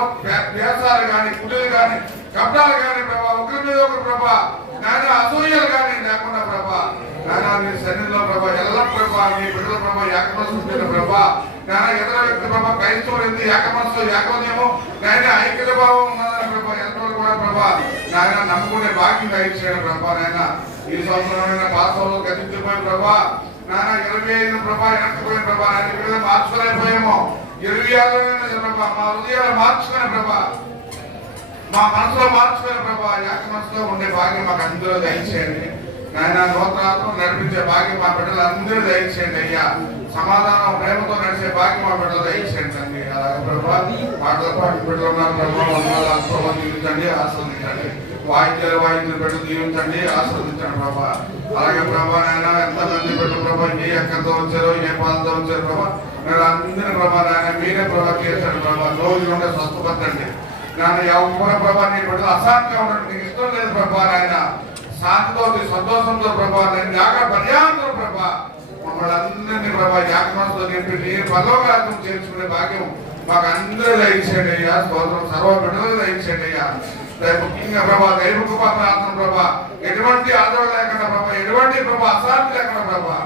దేశాలు కానీ కుటుంబాలు కానీ కబ్జాలు కానీ ప్రభా ఒకరి మీద ఒకరు ప్రభా నాయన అసూయలు కానీ లేకుండా ప్రభా నాయన నీ సన్నిధిలో ప్రభా ఎల్ల ప్రభా నీ బిడ్డల ప్రభా ఏకమనసు ప్రభా నాయన. ఇతర వ్యక్తి ప్రభా క్రైస్తవులు ఎందుకు ఏకమనసు ఏకమేమో నాయన ఐక్యత భావం ఉన్నదని ప్రభా ఎంతవరకు కూడా ప్రభా నాయన నమ్ముకునే భాగ్యం దయచేయడం ప్రభా నాయన. ఈ సంవత్సరమైన పాఠశాలలో గతించిపోయిన ప్రభా నాయన 25 ప్రభా వెనక్కిపోయిన ప్రభా నాయన మార్చుకోలేకపోయామో 26 ప్రభా మా హృదయాలు మార్చుకునే ప్రభా, మా మనసులో మార్చుకునే ప్రభా ఏక మనసులో ఉండే భాగ్యం మాకు అందరూ దయచేయండి నాయన. నూతనాత్మ నడిపించే భాగ్యం మా బిడ్డలు అందరూ దయచేయండి అయ్యా. సమాధానం ప్రేమతో నడిచే భాగ్యం మా బిడ్డలు దయచేయండి అండి. అలాగే ప్రభా పాటలు పాటి బిడ్డలు ఉన్నారు ప్రభా, వందనాలు దీవించండి, ఆస్వాదించండి. వాయిద్యాలు బిడ్డలు దీవించండి, ఆస్వాదించండి ప్రభా. అలాగే ప్రభా నాయన ఎంతమంది బిడ్డలు ప్రభా ఏ ఎక్కడితో వచ్చారో ఏ పాలతో వచ్చారు ప్రభా మీరు అందరినీ ప్రభా నాయన మీరే ప్రభా చేశారు ప్రభా. రోజు ఉండే స్వస్థపరచండి నాయన. ఎవరి ప్రభా నీ బిడ్డలు అశాంతిగా ఉండడం నీకు ఇష్టం లేదు ప్రభా నాయన. శాంతితో సంతోషంతో ప్రభా నేను యాగ పర్యాంతరం ప్రభా మమ్మల్ని అందరినీ ప్రభా యాగమనసుతో నింపి నేను పరలోకార్థం చేర్చుకునే భాగ్యం మాకు అందరూ దయచేయండి అయ్యా. స్తోత్రం సర్వ బిడ్డలు దయచేయండి అయ్యా. ముఖ్యంగా ప్రభా దైవకు ప్రార్థన ప్రభా ఎటువంటి ఆదరణ లేకుండా ప్రభా ఎటువంటి ప్రభా అశాంతి లేకుండా ప్రభా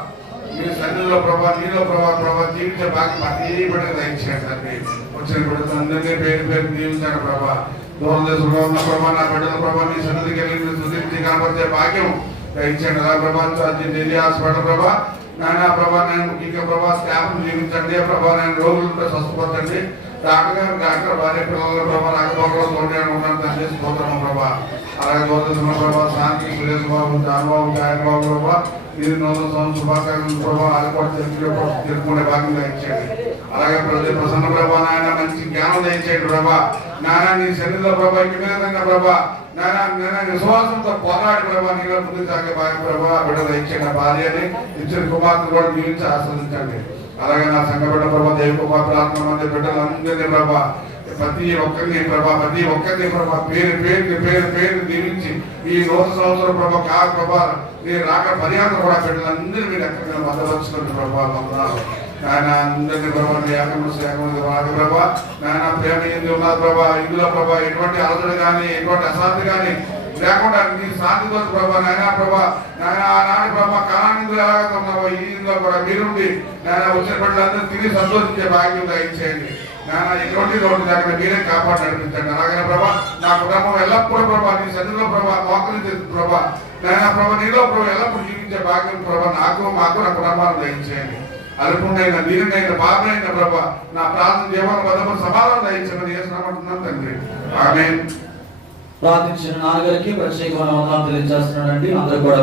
మీ సన్నిధిలో ప్రభా నీలో ప్రభా జీవించే భాగ్యం అదే బిడ్డలు దయచేయండి తండ్రి. వచ్చిన బిడ్డలు అందరినీ పేరు దీవించండి ప్రభా. దూరం దేశంలో ఉన్న ప్రభా నా బిడ్డల ప్రభా నీ సన్నిధికి వెళ్ళి సుదీర్చి కనపరిచే భాగ్యం దయచేయండి. అలా ప్రభా ఢిల్లీ హాస్పిటల్ ప్రభా నాయన ప్రభా నేను ముఖ్యంగా ప్రభా స్టాఫ్ను జీవించండి ప్రభా నేను రోగులతో స్వస్థపరచండి. డాక్టర్ భార్య పిల్లల ప్రభా రాకపోకలో తోడే ఉన్నాను తండ్రి, స్తోత్రము ప్రభా. అలాగే దూరదేశంలో ప్రభా శాంతి సురేష్ బాబు జానబాబు జాయన్ బాబు ప్రభా మీరు నూతన సంవత్సరం శుభాకాంక్షలు ప్రభా అది కూడా తెలుసుకునే భాగ్యం దయచేయండి. అలాగే ప్రసన్న ప్రభా నాయన మంచి జ్ఞానం దయచేయండి ప్రభా నాయన. నీ సన్నిధిలో ప్రభా ఇంటి మీద ప్రభా నాయన విశ్వాసంతో పోరాడి ప్రభా నీలో ముందుకు సాగే భాగ్యం ప్రభా బిడ్డ దయచేయండి. భార్యని ఇచ్చిన కుమార్తెను కూడా జీవించి ఆస్వాదించండి. అలాగే నా సంఘ బిడ్డ ప్రభా దేవకుమార్ ప్రార్థన మంది బిడ్డలందరినీ ప్రభా ప్రతి ఒక్కరిని ప్రభా పేరు దీవించి ఈ రోజు సంవత్సరం ప్రభా మీరు రాక పర్యాటన కూడా బిడ్డలందరూ మీరు ఎక్కడ భద్రపరుచుకోండి ప్రభా వందనాలు నాయన అందరినీ ప్రభా శాఖ ప్రభా నాయన ప్రేమ ఏంది ఉన్నారు ప్రభా ఇందులో ప్రభా ఎటువంటి అలజడి కానీ ఎటువంటి అశాంతి కానీ లేకుండా నీ శాంతితో ప్రభా నాయన నాని ప్రభా కళానిధులు ఎలాగ ఉన్నావో ఈ ఇందులో కూడా మీరుండి నాయన వచ్చిన బిడ్డలందరూ తిరిగి సంతోషించే భాగ్యం దయచేయండి నాయన ఎటువంటి రోడ్డు దగ్గర మీరే కాపాడి నడిపించండి. అలాగే ప్రభా నా కుటుంబం ఎల్లప్పుడూ ప్రభా నీ సన్నిధిలో ప్రభా మోకరించి ప్రభా నాయన ప్రభా నీలో ప్రభా ఎల్లప్పుడూ జీవించే భాగ్యం ప్రభా మాకు నా కుటుంబాన్ని దయచేయండి. అల్పుడైన దీనైన బాబైన ప్రభా నా ప్రార్థన జీవన పదము సమాధానం దయచేయమని చేస్తున్నామంటున్నాను తండ్రి. ఆమేన్. ప్రార్థించిన నాన్నగారికి ప్రత్యేకమైన వందనాలు తెలియజేస్తున్నానండి. అందరూ కూడా